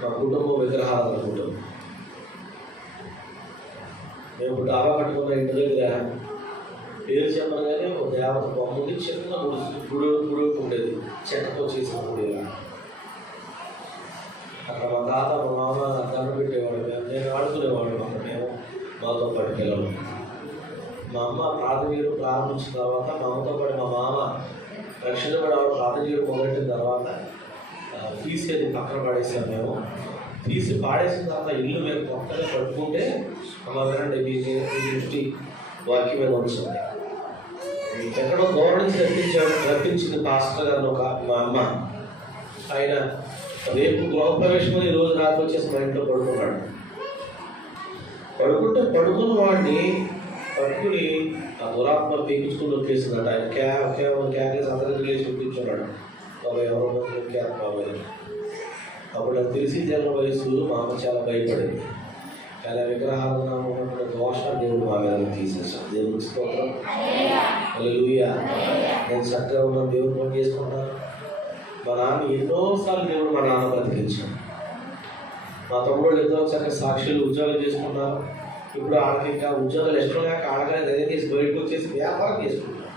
మా కుటుంబం విగ్రహాలు అనుకుంటాం. మేము ఇప్పుడు డాబా కట్టుకున్న ఇంటి దగ్గర పేరు చెప్పగానే ఒక దేవత బొమ్మ ఉండి చిన్న గుడి ఉండేది. చెక్కతో చేసిన గుడి. అక్కడ మా తాత మా మామ దండ పెట్టేవాడు. నేను ఆడుకునేవాడు. అక్కడ మేము మాతో పాటు పిల్లలు. మా అమ్మ ప్రాథమిక ప్రారంభించిన తర్వాత మా అమ్మతో పాటు మా మామ రక్షణ పడి ఆవిడ ప్రాథమిక మొదలెట్టిన తర్వాత ఫీజు అది పక్కన పడేసాం మేము. ఫీజు పాడేసిన తర్వాత ఇల్లు మేము కొత్తగా పట్టుకుంటే అమ్మ వినండి, మీ దృష్టి వాక్యం మీద ఉంచండి. ఎక్కడో దూరం నుంచి రప్పించింది పాస్టర్ గారిని మా అమ్మ. ఆయన రేపు గృహప్రవేశం ఈ రోజు రాత్రి వచ్చేసి మా ఇంట్లో పడుకున్నాడు. పడుకున్న వాడిని పట్టుకుని ఆ దురాత్మ పీకించుకుని వచ్చేసిందట. ఆయన క్యాకేసి అందరికీ లేచి చూపించున్నాడు. బాబాయ్ ఎవరో క్యాక్ బాబాయ్. అప్పుడు నాకు తెలిసి జన్మ వయసు మా అమ్మ చాలా భయపడింది. చాలా విగ్రహాలను ఉన్నటువంటి దోషాలు దేవుడు మా మీద తీసేసాడు. దేవుడికి స్తోత్రం. హల్లెలూయా. నేను చక్కగా ఉన్న దేవుడు పని చేసుకుంటాను. మా నాన్న ఎన్నోసార్లు దేవుడు మా నాన్న బతికించాడు. మా తమ్ముళ్ళు ఎంతో చక్కగా సాక్షులు ఉద్యోగాలు చేసుకున్నారు. ఇప్పుడు ఆడకి ఇంకా ఉద్యోగాలు ఇష్టం లేక ఆడగానే దగ్గర తీసి బయటకు వచ్చేసి వ్యాపారం చేసుకుంటారు.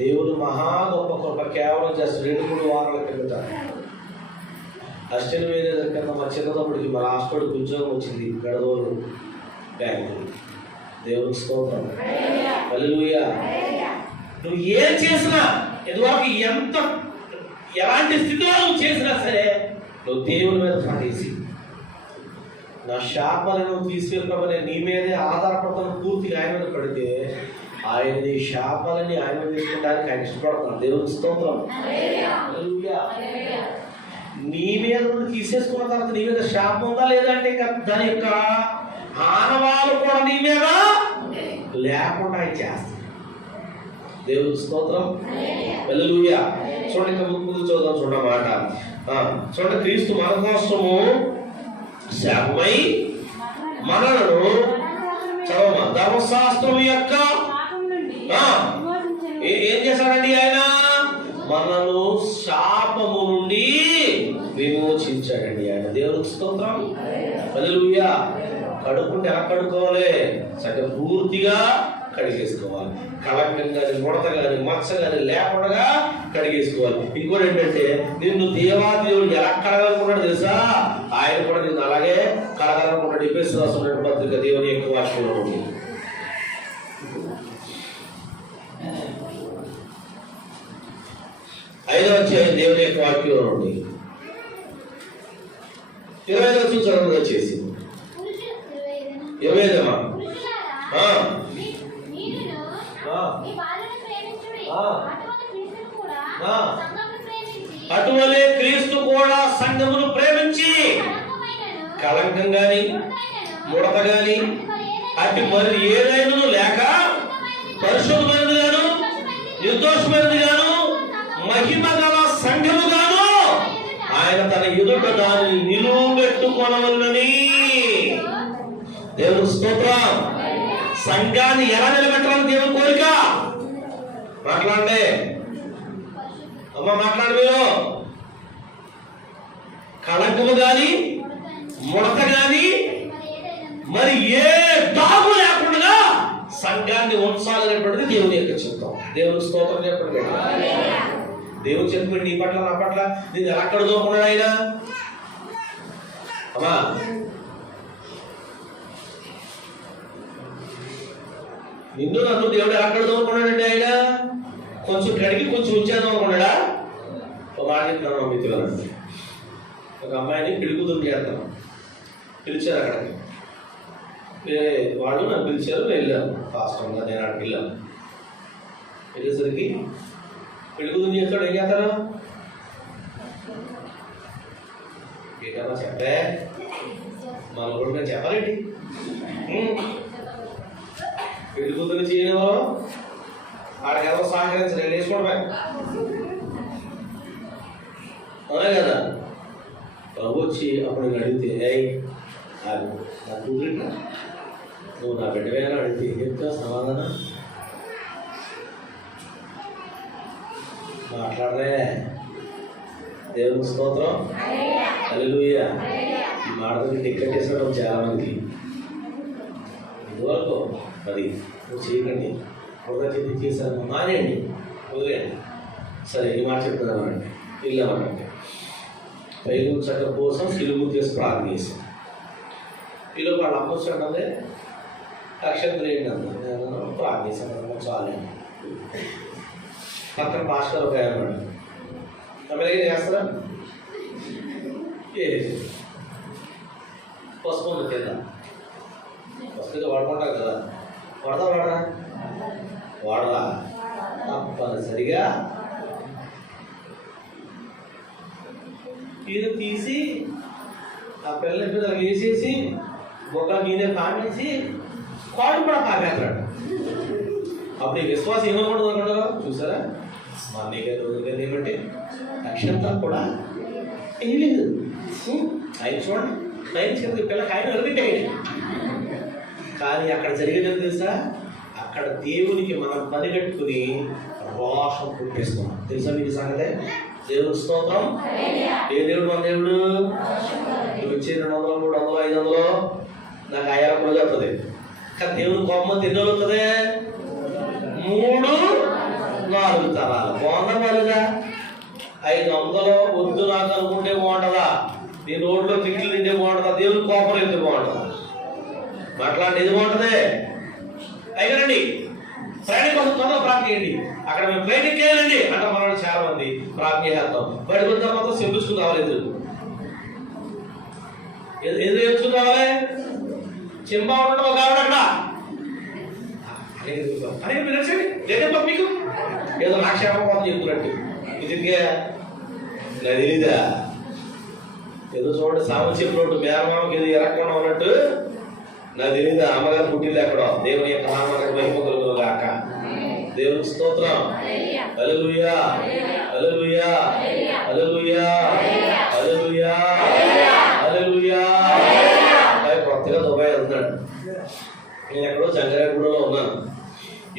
దేవుడు మహా గొప్ప కృప. కేవలం జస్ట్ 2-3 వారాల కిందట అసిస్టెంట్ మేనేజర్ కింద మా చిన్నతమ్ముడికి మా హాస్పిటల్కి ఉద్యోగం వచ్చింది. గడదోరు బ్యాంకు. దేవునికి స్తోత్రం. హల్లెలూయా. నువ్వు ఏం చేసినా ఎదురుకు ఎలాంటి స్థితిలో నువ్వు చేసినా సరే నువ్వు దేవుని మీద పడేసి నా శాపాలను తీసుకెళ్ళమని నీ మీదే ఆధారపడతాను. పూర్తిగా ఆయన మీద పడితే ఆయన నీ శాపాలని ఆయన మీద తీసుకోవడానికి ఆయన ఇష్టపడతాను. దేవునికి స్తోత్రం. నీ మీద నుండి తీసేసుకున్న తర్వాత నీ మీద శాపం ఉందా లేదంటే ఇంకా దాని యొక్క ఆనవాళ్ళు కూడా నీ మీద లేకుండా ఆయన చేస్తాడు. దేవునికి స్తోత్రం. హల్లెలూయా. చూడండి, ఇంకా ముందు చూద్దాం. చూడమాట చూడండి. క్రీస్తు మన కోసము శాపమై మనలను చదవమా ధర్మశాస్త్రం యొక్క ఏం చేశాడండి? ఆయన కడుక్కుంటే ఎలా కడుక్కోవాలి? సగం పూర్తిగా కడిగేసుకోవాలి. కళంకం కానీ ముడత కానీ మచ్చ కానీ లేకుండా కడిగేసుకోవాలి. ఇంకోటి ఏంటంటే, నిన్ను దేవాదేవుడు ఎలా కడగాలనుకున్నాడు తెలుసా? ఆయన కూడా నిన్ను అలాగే కడగాలనుకున్నాడు. ఎఫెసీయులకు రాసిన పత్రిక దేవుని యొక్క వాక్యంలో ఉంది. 5వ అధ్యాయం దేవుని యొక్క వాక్యంలో ఉంది. 25వ వచనం చదవండి వచ్చేసి. 25వ అటువలే క్రీస్తు కూడా సంఘమును ప్రేమించి కళంకం గాని ముడత గాని అటు మరి ఏదైనా లేక పరిశుద్ధమైనది గాను నిర్దోషమైనది గాను మహిమ గల సంఘము గాను ఆయన తన ఎదుట దానిని నిలువబెట్టుకొనవలెనని. దేవుని స్తోత్రం. సంఘాన్ని ఎలా నిలబెట్టాలని దేవుని కోరిక. మాట్లాడండి అమ్మ, మాట్లాడు. మీరు కళంకము గాని ముడత గాని మరి ఏ దాగు లేకుండా సంఘాన్ని ఉంచాలనేటువంటిది దేవుని యొక్క చిత్తం. దేవుని స్తోత్రం చెప్పండి. దేవుడు చెప్పండి, నీ పట్ల నా పట్ల నేను ఎలా కడుగుతున్నాడు ఆయన. అమ్మా, నిన్ను నన్ను దేవుడు ఎలా కడుగుతున్నాడండి ఆయన? కొంచెం కడిగి కొంచెం ఉంచేద్దాం అనుకున్నాడా? ఒక మాట చెప్తాను మిత్రులండి. ఒక అమ్మాయిని పిలుగుతుంది చేస్తాను. పిలిచారు అక్కడికి. వాళ్ళు నన్ను పిలిచారు, వెళ్ళాను. ఫాస్ట్గా నేను అక్కడికి వెళ్ళాను. వెళ్ళేసరికి పిలుగుతుంది చేస్తాడు. ఏం చేస్తారు? ఏంటన్నా చెప్పే, మన ఊరు నేను చెప్పాలేంటి? పిలుగుతుంది చేయనివారు వాడికి ఎవరో సహకరించలేదు, వేసుకోవడమే. అవునా కదా? ప్రభు వచ్చి అప్పుడు నేను అడిగితే, నా కూతురిట నువ్వు నా బిడ్డవేనా అడిగితే ఏం చెప్తావు సమాధానం? మాట్లాడరే. దేవుని స్తోత్రం. హల్లెలూయా. ఈ మాటలకి టికెట్ వేసుకోవడం చాలా మందికి ఇదివరకు అది నువ్వు చేయకండి, ఒక చెప్పి చేశాను మానేయండి, వదిలేయండి. సరే, ఈ మాట చెప్తున్నానండి. వెళ్ళామనండి. పైలు చక్క కోసం సిలుగు చేసి ప్రార్థన చేశాను. పిలుపు వాళ్ళు అమ్మొచ్చాడే అక్షంతలు ఏంటన్నా నేను ప్రార్థన చేశాను. చాలండి. పక్కన పాస్టర్ ఒక అన్నాడు, అమ్మలే చేస్తారా? ఏ పసుపు ఉంది కింద, పసుపుగా వాడుకుంటాం కదా. వాడరా వాడరా తప్పనిసరిగా ఇది తీసి ఆ పిల్లల మీద వేసేసి ఒక మీదే కామేసి కాడు కూడా కామేస్తాడు. అప్పుడు ఈ విశ్వాసం ఏమనుకుంటుంది అనుకుంటారా? చూసారా, మా అన్నయ్య గారు రోజుగా ఏమంటే అక్షంతా కూడా వేయలేదు. ఆయన చూడండి, ఆయన చెప్పి పిల్లకి ఆయన వదిలిపెట్టేయండి. కానీ అక్కడ జరిగేది తెలుసా? అక్కడ దేవునికి మనం పనిగట్టుకుని రోషం పుట్టిస్తున్నాం. తెలుసా మీకు సంగతే? దేవుని స్తోత్రం. ఏ దేవుడు మన దేవుడు? నువ్వు ఇచ్చే 200, 300, 500 నాకు అయ్యాల కూడా చెప్తుంది. కానీ దేవుని కోపం ఎన్నో అవుతుంది? 3, 4 తరాలు. బాగుందా బాలేదా? 500 వద్దు నాకు అనుకుంటే బాగుంటుందా? నీ రోడ్లో తిట్లు తింటే బాగుంటుందా? దేవుని కోపం అయితే బాగుంటుందా? మాట్లాడి ఇది బాగుంటుంది. అయినండి ప్రయాణం కోసం త్వరగా ప్రార్థన చేయండి. అక్కడ మేము ఫ్లైట్ ఎక్కేయాలండి అంటే మన చాలా మంది ప్రార్థన చేస్తాం. బయట కొద్ది మాత్రం చెంపుసుకుని రావాలి. ఎదురు చెప్పుకుని రావాలి. చెంపా ఉండటం ఒక ఆవిడ అక్కడ అని మీరు నచ్చండి. లేదా మీకు ఏదో నా క్షేమం కోసం చెప్తున్నట్టు ఇదిగా నాకు తెలీదా? ఏదో చూడండి, సామెత చెప్పినట్టు మేనమామకి ఏదో ఎరగకుండా ఉన్నట్టు నాకు తెలీదా? అమ్మగారు పుట్టింది ఎక్కడో. దేవుని యొక్క నామానికి మహిమ కలుగును గాక. దేవునికి స్తోత్రం. హల్లెలూయా, హల్లెలూయా, హల్లెలూయా, హల్లెలూయా, హల్లెలూయా. కొత్తగా దుబాయ్ వెళ్తున్నాడు. నేను ఎక్కడో జంగారెడ్డిగూడలో ఉన్నాను.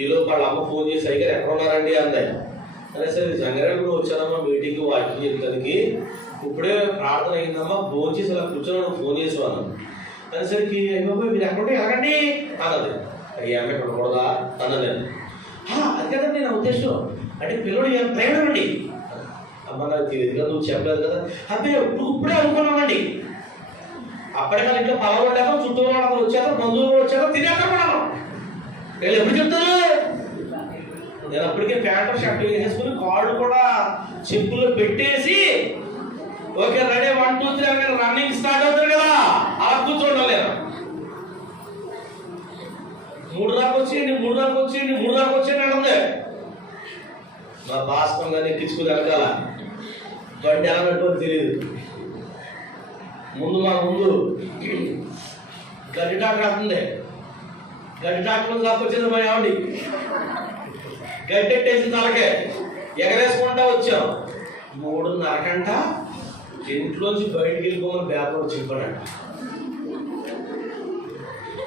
ఈలోపు వాళ్ళ అమ్మ ఫోన్ చేసి అయితే ఎక్కడ ఉన్నారండి అందాయి. అదే సరే జంగారెడ్డిగూడ వచ్చానమ్మా మీటింగ్ వాకింగ్ చెప్తానికి. ఇప్పుడే ప్రార్థన అయిందమ్మా, ఫోన్ చేసి అలా కూర్చొని ఫోన్ చేసేవాను. అనేసరికి అయ్యో మీరు ఎక్కడుంటే ఎలాగండి అన్నది. అయ్యా ఆమె ఇక్కడ ఉండకూడదా అన్నది. అది కదండి నా ఉద్దేశం. అంటే పిల్లడు ట్రైనర్ అండి. అమ్మ నాకు తెలియదుగా, నువ్వు చెప్పలేదు కదా. అబ్బాయి ఇప్పుడే అనుకున్నామండి. అప్పటికల్లా ఇంట్లో పొలం లేక చుట్టూ వాళ్ళందరూ వచ్చాక బంధువులు వచ్చాక తినేక కూడా వీళ్ళు ఎప్పుడు చెప్తారు. నేను అప్పటికే ప్యాంటు షర్ట్ వేసేసుకుని కాళ్ళు కూడా చెప్పుల్లో పెట్టేసి ఓకే రెడీ 1 2 3 అని రన్నింగ్ స్టార్ట్ అవుతారు కదా, అలా కూర్చోండి. లేదా 3 దాకా వచ్చేయండి 3 దాకా వచ్చేయండి 3 దాకా వచ్చేయండి అని ఉంది. మా భాస్కం గారిని ఎక్కించుకుని వెనకాల బండి ఎలా పెట్టుకోని తెలియదు. ముందు గడ్డి డాక్టర్ వస్తుంది. గడ్డి డాక్టర్ దాకా వచ్చేది మా ఆవిడ గడ్డెట్టేసి తలకే ఎగరేసుకుంటా వచ్చాం. 3:30 ఇంట్లోంచి బయటికి వెళ్ళిపోమని పేపర్ చెప్పాడంట.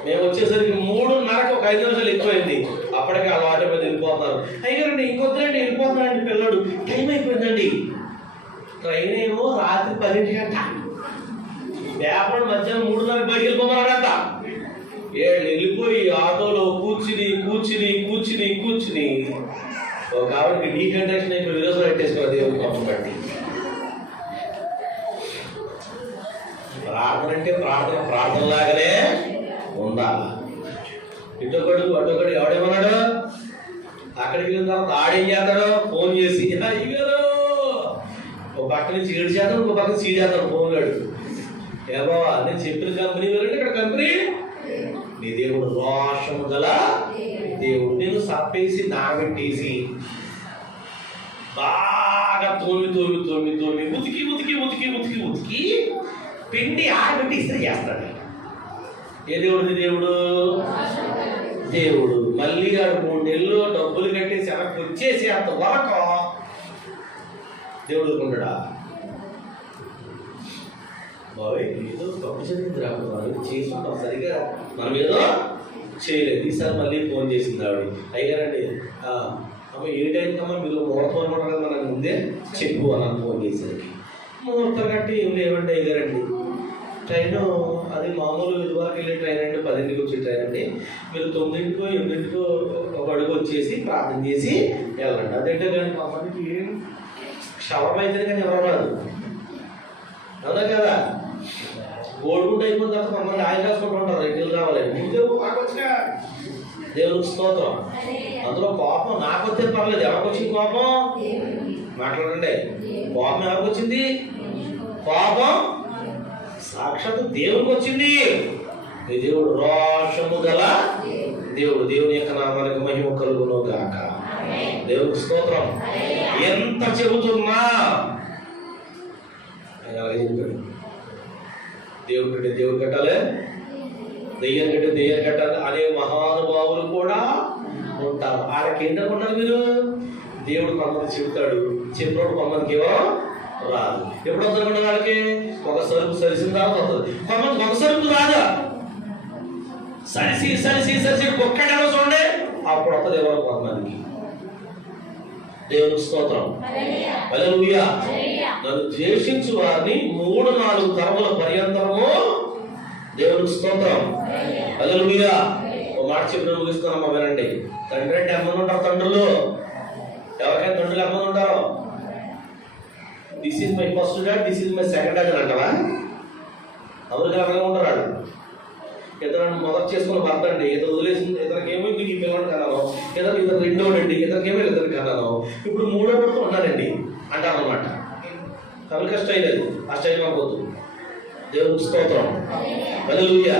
మేము వచ్చేసరికి 3:30 ఒక 5 నిమిషాలు ఎక్కువైంది. అప్పటికే ఆ వాటర్ మీద వెళ్ళిపోతున్నారు. అయ్యారండి ఇంకొద్దులండి వెళ్ళిపోతున్నారండి పిల్లడు. టైం అయిపోయిందండి. ట్రైన్ ఏమో రాత్రి 10 గంట. పేపర్ మధ్యాహ్నం 3:30 బయటికి వెళ్ళిపోమన్నాడంట. వెళ్ళిపోయి ఆటోలో కూర్చుని ఒక ఆవిడకి డీహైడ్రేషన్ అయిపోయి విరోజులు పెట్టేసుకోవాలి. దేవుడు పాపం బట్టి ప్రార్థన అంటే ప్రార్థనలాగానే ఉండాలి. ఇటొకడు అటొకడు ఎవడేమన్నాడు. అక్కడికి వెళ్ళిన తర్వాత ఆడేం చేస్తాడు, ఫోన్ చేసి అయ్యారు ఒక పక్క నుంచి ఈడు చేస్తాడు, ఇంకో పక్క సీడ్ చేస్తాడు. ఫోన్ గాడు ఏవో నేను చెప్పిన కంపెనీ వెళ్ళంటే ఇక్కడ కంపెనీ నీ దేవుడు రోషము గల దేవుడు. నేను సప్పేసి నాగట్టేసి బాగా తోమి ఉతికి పిండి ఆడబెట్టి ఇస్త్రీ చేస్తాడు. ఏ దేవుడు? దేవుడు. మళ్ళీ ఆడు 3 నెలలు డబ్బులు కట్టేసి వెనక్కి వచ్చేసి అంత వరకు దేవుడు ఊరుకుంటాడా? బాబాయ్ ఏదో తప్పు జరిగింది రా, మనం చేసుకుంటాం సరిగా, మనం ఏదో చేయలేదు. ఈసారి మళ్ళీ ఫోన్ చేసింది ఆవిడ. అయ్యారండి అమ్మ ఏ టైంకమ్మా మీరు ముహూర్తం అనుకుంటారు కదా, మనకు ముందే చెప్పు అన్నాను ఫోన్ చేసేసరికి. ముహూర్తం కట్టి ఏం లేవండి అయ్యారండి. ట్రైన్ అది మామూలు ఇదివరకు వెళ్ళే ట్రైన్ అండి, 10ంటికి వచ్చే ట్రైన్ అండి. మీరు 9ంటికో 8ంటికో ఒక అడుగు వచ్చేసి ప్రార్థన చేసి వెళ్ళండి. అదేంటే కానీ మా అమ్మకి ఏం క్షవరం అయితే కానీ ఎవరు రాదు, అవునా కదా. ఓడుకుంటూ అయిపోయిన తర్వాత మమ్మల్ని ఆయన రాసుకుంటూ ఉంటారు, రెడ్డిలు రావాలండి. దేవునికి స్తోత్రం. అందులో కోపం నాకు వస్తే పర్లేదు. ఎవరికి వచ్చింది కోపం? మాట్లాడండి. కోపం ఎవరికి వచ్చింది? కోపం సాక్షాత్తు దేవునికి వచ్చింది. ఈ దేవుడు రోషము గల దేవుడు. దేవుని యొక్క నామానికి మహిమ కలుగును గాక. దేవునికి స్తోత్రం. ఎంత చెబుతున్నా అలాగే చెప్పాడు. దేవుడు కంటే దేవుడు కట్టాలి, దెయ్యం కంటే దెయ్యం కట్టాలి అనే మహానుభావులు కూడా ఉంటారు. వాళ్ళకి ఏంటనుకుంటారు మీరు? దేవుడు కొంతమంది చెబుతాడు, చెప్పినప్పుడు కొంతమందికి ఏమో రాదు. ఎప్పుడు వద్దనుకున్న వాళ్ళకి ఒక సరుకు సరిసిన తర్వాత వస్తుంది. కొంతమంది ఒక సరుకు రాదా, సరిసి ఒక్కడేమో చూడండి అప్పుడు వస్తుంది ఎవరో కొంతమందికి. దేవునికి స్తోత్రం. హల్లెలూయా. నన్ను ద్వేషించు వారిని 3-4 తరముల పర్యంతరము. దేవునికి స్తోత్రం. హల్లెలూయా. ఓ మాట చెప్పిన ముగిస్తున్నామా వినండి. తండ్రి అంటే ఎంతమంది ఉంటారు? తండ్రులు ఎవరికైనా తండ్రులు ఎంతమంది ఉంటారు? This is my first dad, this is my second dad అని అంటారా? ఎవరికి అలాగే ఉంటారు వాళ్ళు. ఇతను మొదటి చేసుకున్న భర్త అండి, ఇతను వదిలేసింది, ఇతనికేమో ఇంటికి ఈ పిల్లవాడు కన్నాను, ఇతను రెండోడండి, ఇతనికేమో ఇతనికి కన్నాను, ఇప్పుడు 3వ పడుతూ ఉన్నానండి అంటారు అనమాట. కనుక స్టైల్ అది, ఆ స్టైల్ మాకొద్దు. దేవునికి స్తోత్రం. హల్లెలూయా.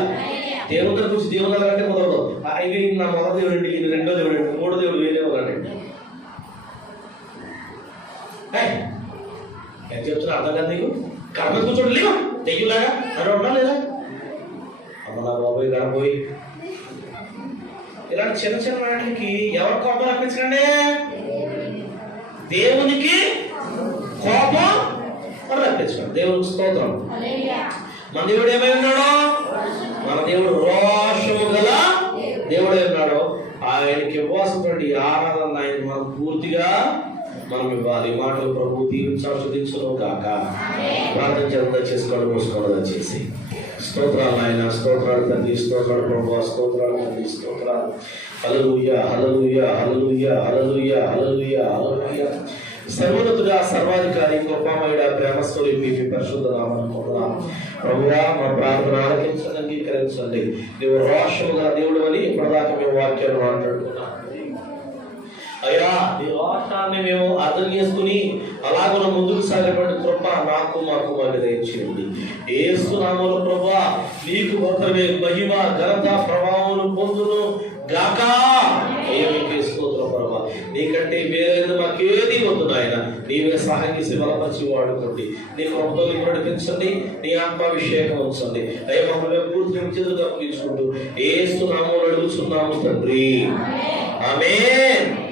దేవుని దగ్గర చూసి దేవుని దగ్గర అంటే కుదరదు. ఇవి నా మొదటి దేవుడు అండి, ఇది రెండో దేవుడు అండి, 3వ దేవుడు వేరే ఉన్నాడండి. ఎంత చెప్తున్నా అర్థం కాదు నీకు? కర్మ కూర్చోండి లేవు తెయ్యులాగా అని ఉన్నా లేదా? అమ్మ నా బాబోయ్ గడపోయి ఇలాంటి చిన్న చిన్న వాటికి ఎవరు కోపం రప్పించకండి? దేవునికి కోపం రప్పించండి. దేవునికి స్తోత్రం. మన దేవుడు ఏమై ఉన్నాడో? మన దేవుడు రోషము గల దేవుడే ఉన్నాడు. ఆయనకి ఇవ్వాల్సినటువంటి ఆరాధన ఆయన మనం పూర్తిగా మనం ఇవ్వాలి. మాటలు ప్రభు దీవించాల్సిందించును కాక. ప్రార్థన చేసుకోవడం మూసుకోవడం చేసి స్తోత్రాలు ఆయన, స్తోత్రాలు తండ్రి, స్తోత్రాలు ప్రభువా, స్తోత్రాలు తండ్రి, స్తోత్రాలు. హల్లెలూయా, హల్లెలూయా, హల్లెలూయా, హల్లెలూయా, హల్లెలూయా, హల్లెలూయా. సర్వోన్నతుడా, సర్వాధికారి, కృపామయుడా, ప్రేమస్వరూపి మీ పరిశుద్ధ నామమున వందనాలు. ప్రభువా, మా ప్రార్థన ఆలకించండి, అంగీకరించండి. నీవు రోషముగా దేవుడు అని ఇప్పటిదాకా మేము వాక్యాన్ని మాట్లాడుకున్నాం అయ్యా. నీ రోషాన్ని మేము అర్థం చేసుకుని అలాగే ముందుకు సాగేటువంటి కృప నాకు మాకు మాకు దయచేయండి. యేసు నామములో ప్రభువా, నీకు మాత్రమే మహిమ, ఘనత, ప్రభావం పొందును గాక. నీకే స్తోత్రం ప్రభువా. నీకంటే వేరేది మాకేది వద్దు నాయన. నీవే సహాయం చేసి బలపరిచి వాడుకోండి. నీ కృపతో నడిపించండి, నీ ఆత్మాభిషేకం ఉంచండి. అయ్యా, మమ్మల్ని పూర్తిగా చేతులు తప్పించుకుంటూ యేసు నామములో అడుగుచున్నాము తండ్రి. ఆమేన్.